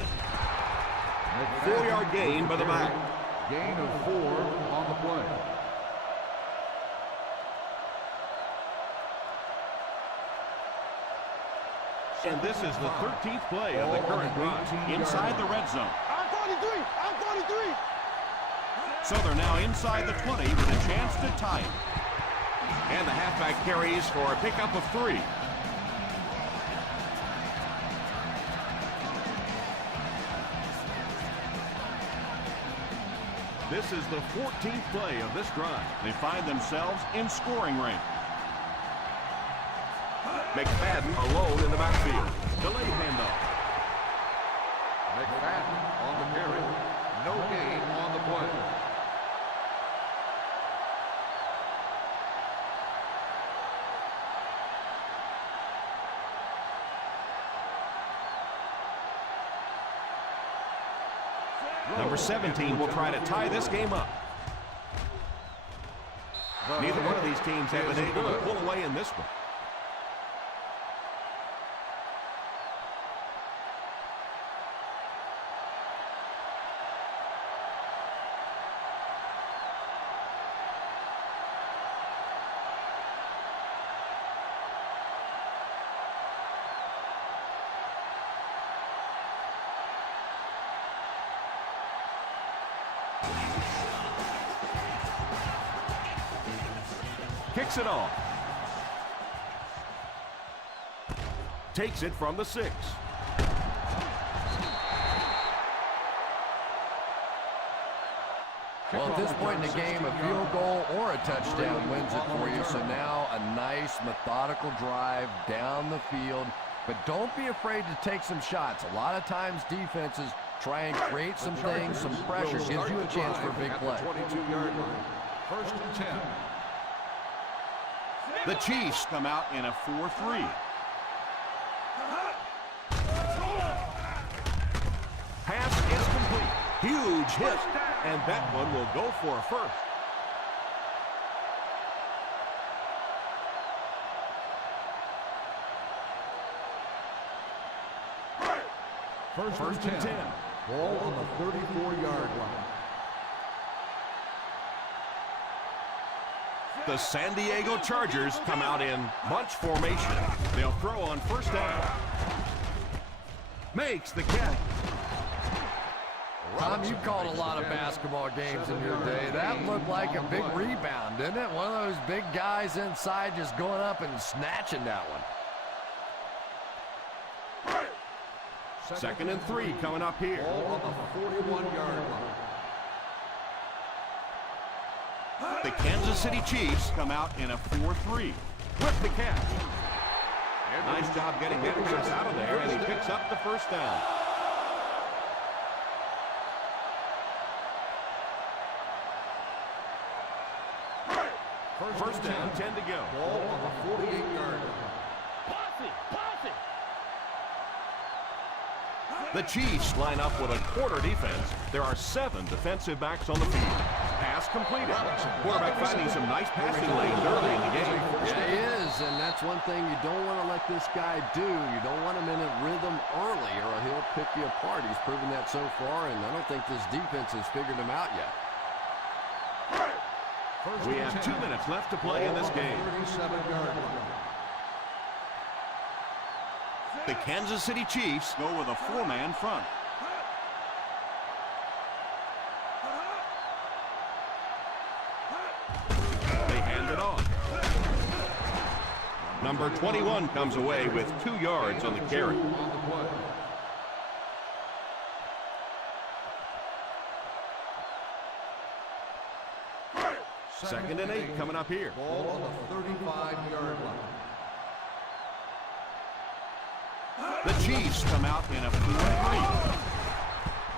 4-yard gain by the back. Gain of 4 on the play. And this is the 13th play of the current drive. Inside the red zone. I'm 43. I'm 43. So they're now inside the 20 with a chance to tie it. And the halfback carries for a pickup of 3. This is the 14th play of this drive. They find themselves in scoring range. McFadden alone in the backfield. Delayed handoff. McFadden on the carry. No gain on the play. Number 17 will try to tie this game up. Neither one of these teams have been able to pull away in this one. Kicks it off. Takes it from the 6. Well, at this point in the game, a field goal or a touchdown wins it for you. So now a nice, methodical drive down the field. But don't be afraid to take some shots. A lot of times defenses try and create some things, some pressure, gives you a chance for a big play. 22-yard line. 1st and 10. The Chiefs come out in a 4-3. Pass is complete. Huge hit. And that one will go for a first. First and 10. Ball on the 34-yard line. The San Diego Chargers come out in bunch formation. They'll throw on first down. Makes the catch. Tom, you called a lot of basketball games in your day. That looked like a big rebound, didn't it? One of those big guys inside just going up and snatching that one. 2nd and 3 coming up here. Ball on the 41-yard line. The Kansas City Chiefs come out in a 4-3 with the catch. Nice job getting that pass out of there, and he picks up the first down. First down, 10 to go. Ball on the 48-yard line. The Chiefs line up with a quarter defense. There are 7 defensive backs on the field. Pass completed. Quarterback finding some nice passing lanes early in the game. Yeah, he is, and that's one thing you don't want to let this guy do. You don't want him in a rhythm early, or he'll pick you apart. He's proven that so far, and I don't think this defense has figured him out yet. We have 2 minutes left to play in this game. 37-yard line. The Kansas City Chiefs go with a 4-man front. They hand it off. Number 21 comes away with 2 yards on the carry. Second and 8 coming up here. Ball on the 35-yard line. The Chiefs come out in a 4-3.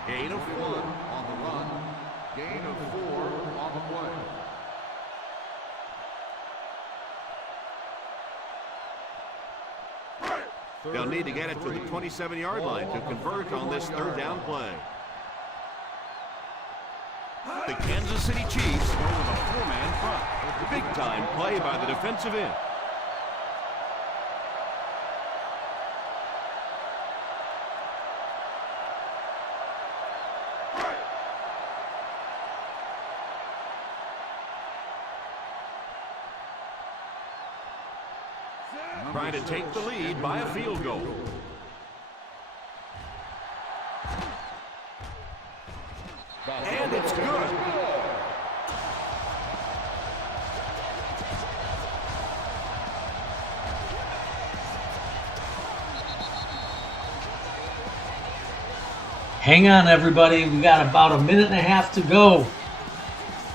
Gain of 4 on the run. Gain of 4 on the play. They'll need to get it to the 27-yard line to convert on this third down play. The Kansas City Chiefs go with a 4-man front. Big-time play by the defensive end. Trying to take the lead by a field goal. And it's good. Hang on, everybody. We got about a minute and a half to go.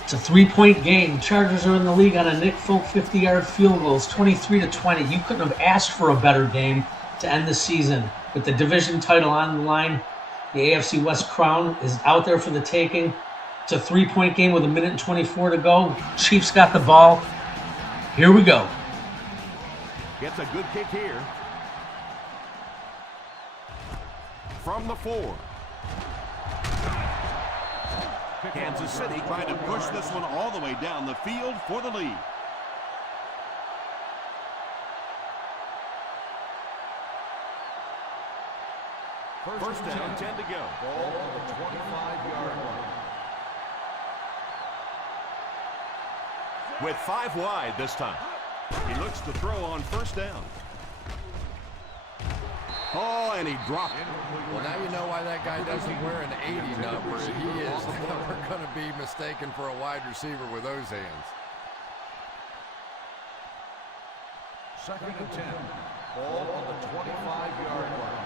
It's a 3-point game. Chargers are in the league on a Nick Folk 50-yard field goal. It's 23-20. You couldn't have asked for a better game to end the season. With the division title on the line, the AFC West crown is out there for the taking. It's a 3-point game with a minute and 24 to go. Chiefs got the ball. Here we go. Gets a good kick here. From the 4. Kansas City trying to push this one all the way down the field for the lead. First down, 10 to go. Ball on the 25-yard line. With 5 wide this time. He looks to throw on first down. Oh, and he dropped it. Well, now you know why that guy doesn't wear an 80 number. He is never going to be mistaken for a wide receiver with those hands. Second and 10. Ball on the 25-yard line.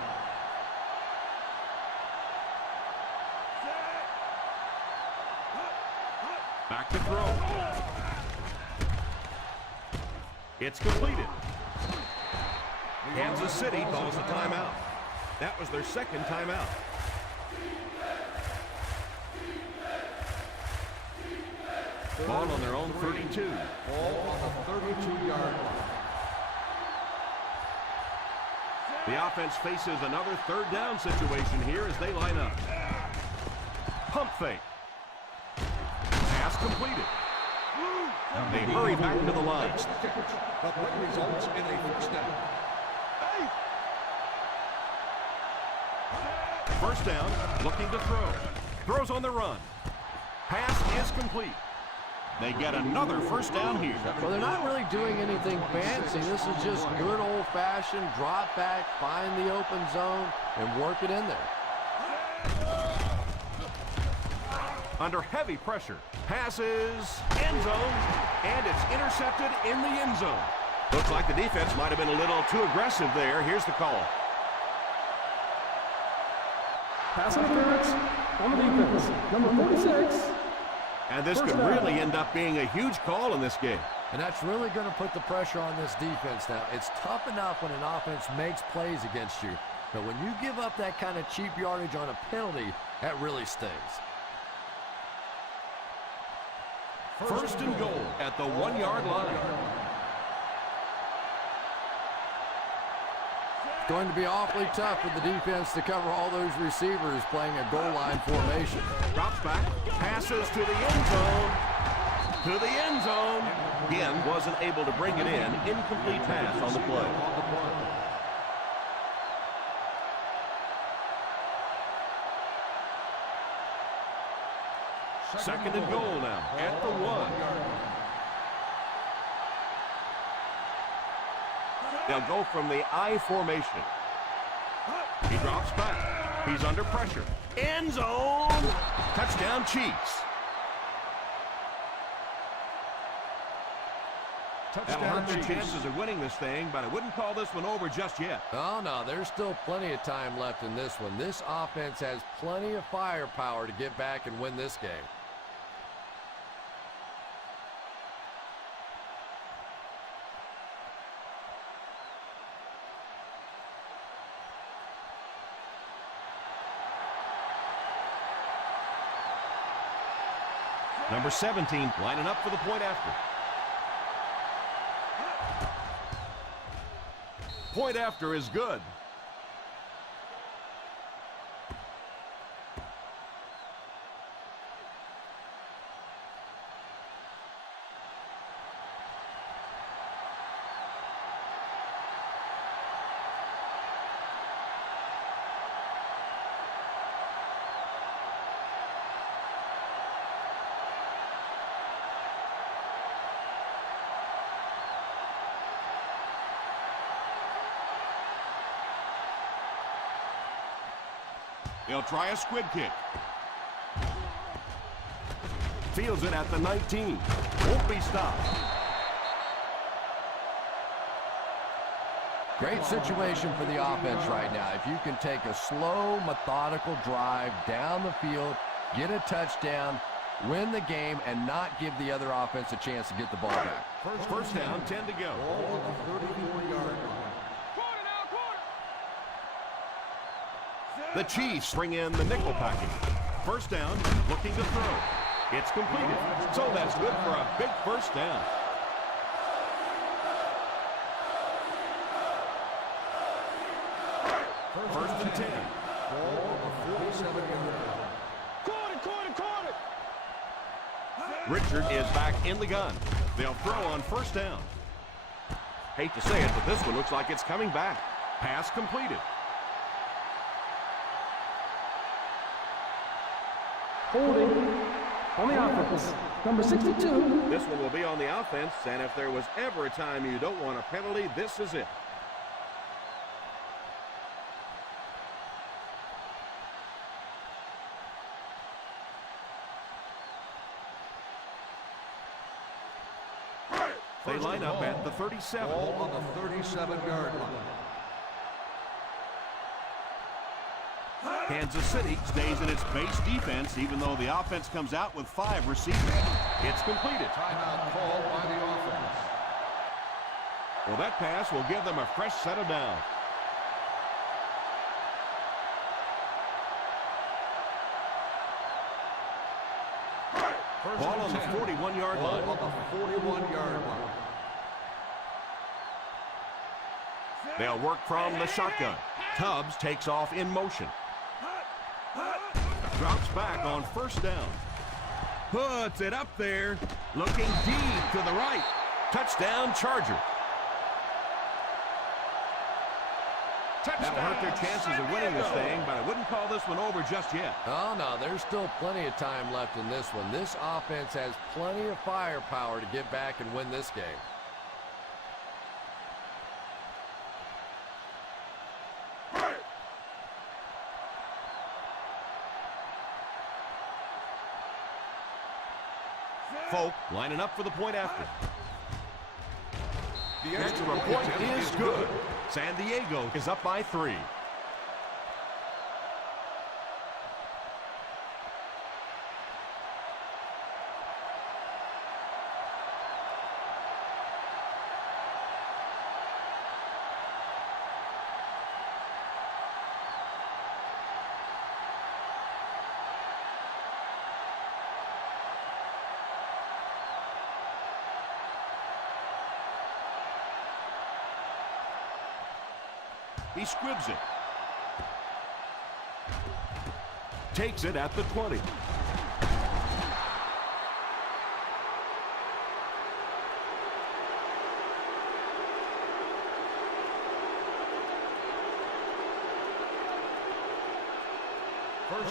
Back to throw. It's completed. Kansas City calls a timeout. That was their second timeout. Ball on their own 32. Ball on the 32-yard line. The offense faces another third down situation here as they line up. Pump fake. Pass completed. They hurry back to the line. The play results in a first down. First down, looking to throw. Throws on the run. Pass is complete. They get another first down here. Well, they're not really doing anything fancy. This is just good old-fashioned drop back, find the open zone, and work it in there. Under heavy pressure. Passes, end zone, and it's intercepted in the end zone. Looks like the defense might have been a little too aggressive there. Here's the call. Pass interference on the defense. Number 46. And this could really end up being a huge call in this game. And that's really going to put the pressure on this defense now. It's tough enough when an offense makes plays against you, but when you give up that kind of cheap yardage on a penalty, that really stings. First and goal at the 1-yard line. It's going to be awfully tough for the defense to cover all those receivers playing a goal line formation. Drops back, passes to the end zone. To the end zone. Again, wasn't able to bring it in. Incomplete pass on the play. Second and goal now at the 1. They'll go from the I formation. He drops back. He's under pressure. End zone. Touchdown Chiefs. Touchdown Chiefs. Chances of winning this thing, but I wouldn't call this one over just yet. Oh, no, there's still plenty of time left in this one. This offense has plenty of firepower to get back and win this game. Number 17 lining up for the point after. Point after is good. They'll try a squib kick. Fields it at the 19. Won't be stopped. Great situation for the offense right now. If you can take a slow, methodical drive down the field, get a touchdown, win the game, and not give the other offense a chance to get the ball back. First down, 10 to go. Ball at the 34-yard line. The Chiefs bring in the nickel package. First down, looking to throw. It's completed. So that's good for a big first down. First and 10. Ball at the 47-yard line. Richard is back in the gun. They'll throw on first down. Hate to say it, but this one looks like it's coming back. Pass completed. Holding on the offense. Number 62. This one will be on the offense, and if there was ever a time you don't want a penalty, this is it. They line up at the 37. Ball on the 37-yard line. Kansas City stays in its base defense, even though the offense comes out with 5 receivers. It's completed. Timeout called by the offense. Well, that pass will give them a fresh set of downs. Ball on the 41-yard line. Ball on the 41-yard line. They'll work from the shotgun. Tubbs takes off in motion. Drops back on first down. Puts it up there. Looking deep to the right. Touchdown, Charger. That'll hurt their chances of winning this thing, but I wouldn't call this one over just yet. Oh, no, there's still plenty of time left in this one. This offense has plenty of firepower to get back and win this game. Folk lining up for the point after. The extra point is good. San Diego is up by 3. He squibs it. Takes it at the 20.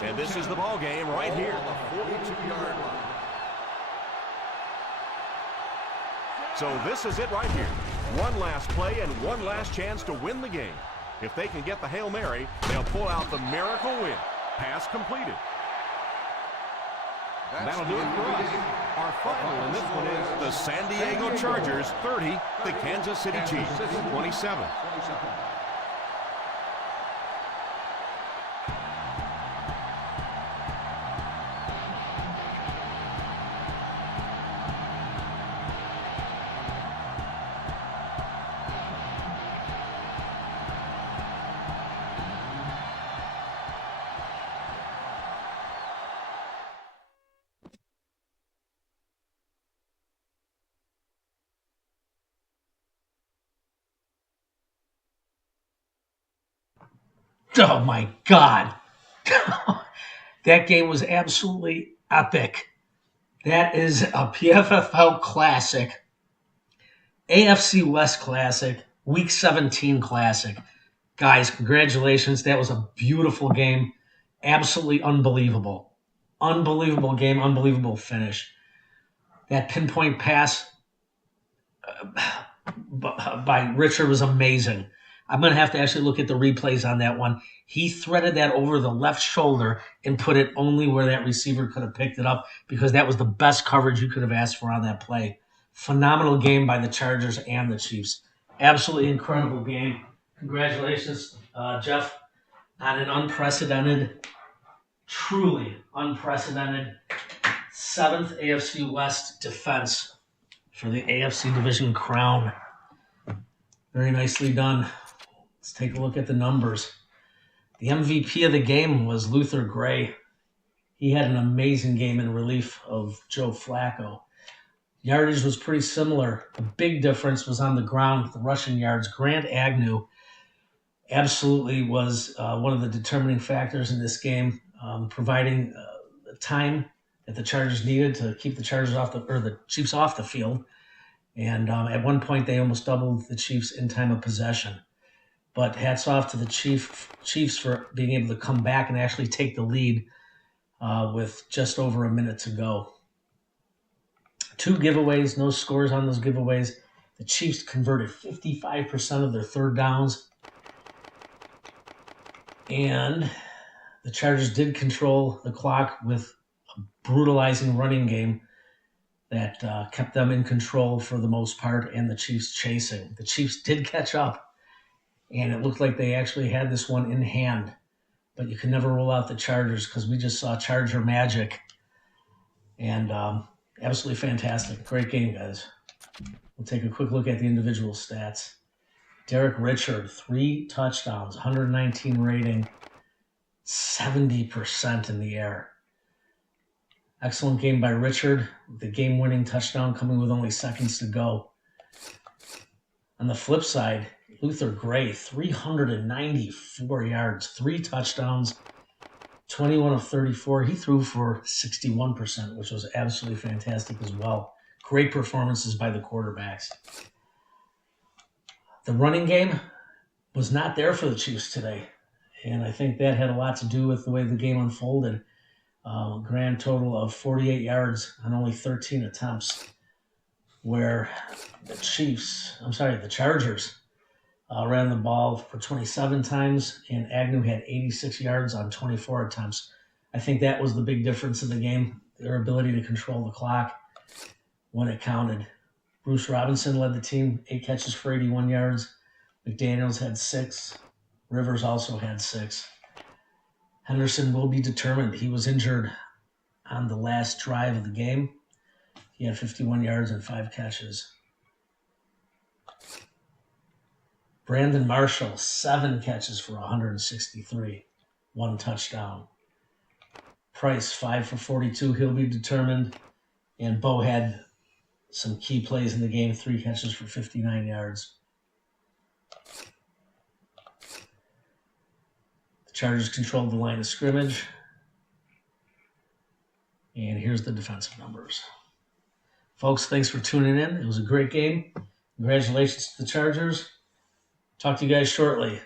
And this is the ball game right here. On the 42-yard line. So this is it right here. One last play and one last chance to win the game. If they can get the Hail Mary, they'll pull out the miracle win. Pass completed. That'll do it for us. Our final in this one is the San Diego Chargers 30, the Kansas City Chiefs 27. Oh, my God. That game was absolutely epic. That is a PFFL classic, AFC West classic, Week 17 classic. Guys, congratulations. That was a beautiful game. Absolutely unbelievable. Unbelievable game, unbelievable finish. That pinpoint pass by Richard was amazing. I'm going to have to actually look at the replays on that one. He threaded that over the left shoulder and put it only where that receiver could have picked it up because that was the best coverage you could have asked for on that play. Phenomenal game by the Chargers and the Chiefs. Absolutely incredible game. Congratulations, Jeff, on an unprecedented, truly unprecedented 7th AFC West defense for the AFC Division crown. Very nicely done. Let's take a look at the numbers. The MVP of the game was Luther Gray. He had an amazing game in relief of Joe Flacco. Yardage was pretty similar. The big difference was on the ground, the rushing yards. Grant Agnew absolutely was one of the determining factors in this game, providing the time that the Chargers needed to keep the the Chiefs off the field. And at one point, they almost doubled the Chiefs in time of possession. But hats off to the Chiefs for being able to come back and actually take the lead with just over a minute to go. 2 giveaways, no scores on those giveaways. The Chiefs converted 55% of their third downs. And the Chargers did control the clock with a brutalizing running game that kept them in control for the most part, and the Chiefs chasing. The Chiefs did catch up, and it looked like they actually had this one in hand. But you can never rule out the Chargers because we just saw Charger magic. And absolutely fantastic. Great game, guys. We'll take a quick look at the individual stats. Derek Richard, 3 touchdowns, 119 rating, 70% in the air. Excellent game by Richard, the game-winning touchdown coming with only seconds to go. On the flip side, Luther Gray, 394 yards, 3 touchdowns, 21 of 34. He threw for 61%, which was absolutely fantastic as well. Great performances by the quarterbacks. The running game was not there for the Chiefs today, and I think that had a lot to do with the way the game unfolded. Grand total of 48 yards on only 13 attempts, where the Chargers ran the ball for 27 times, and Agnew had 86 yards on 24 attempts. I think that was the big difference in the game, their ability to control the clock when it counted. Bruce Robinson led the team, 8 catches for 81 yards. McDaniels had 6. Rivers also had 6. Henderson will be determined. He was injured on the last drive of the game. He had 51 yards and 5 catches. Brandon Marshall, 7 catches for 163, 1 touchdown. Price, 5 for 42. He'll be determined. And Bo had some key plays in the game, 3 catches for 59 yards. The Chargers controlled the line of scrimmage. And here's the defensive numbers. Folks, thanks for tuning in. It was a great game. Congratulations to the Chargers. Talk to you guys shortly.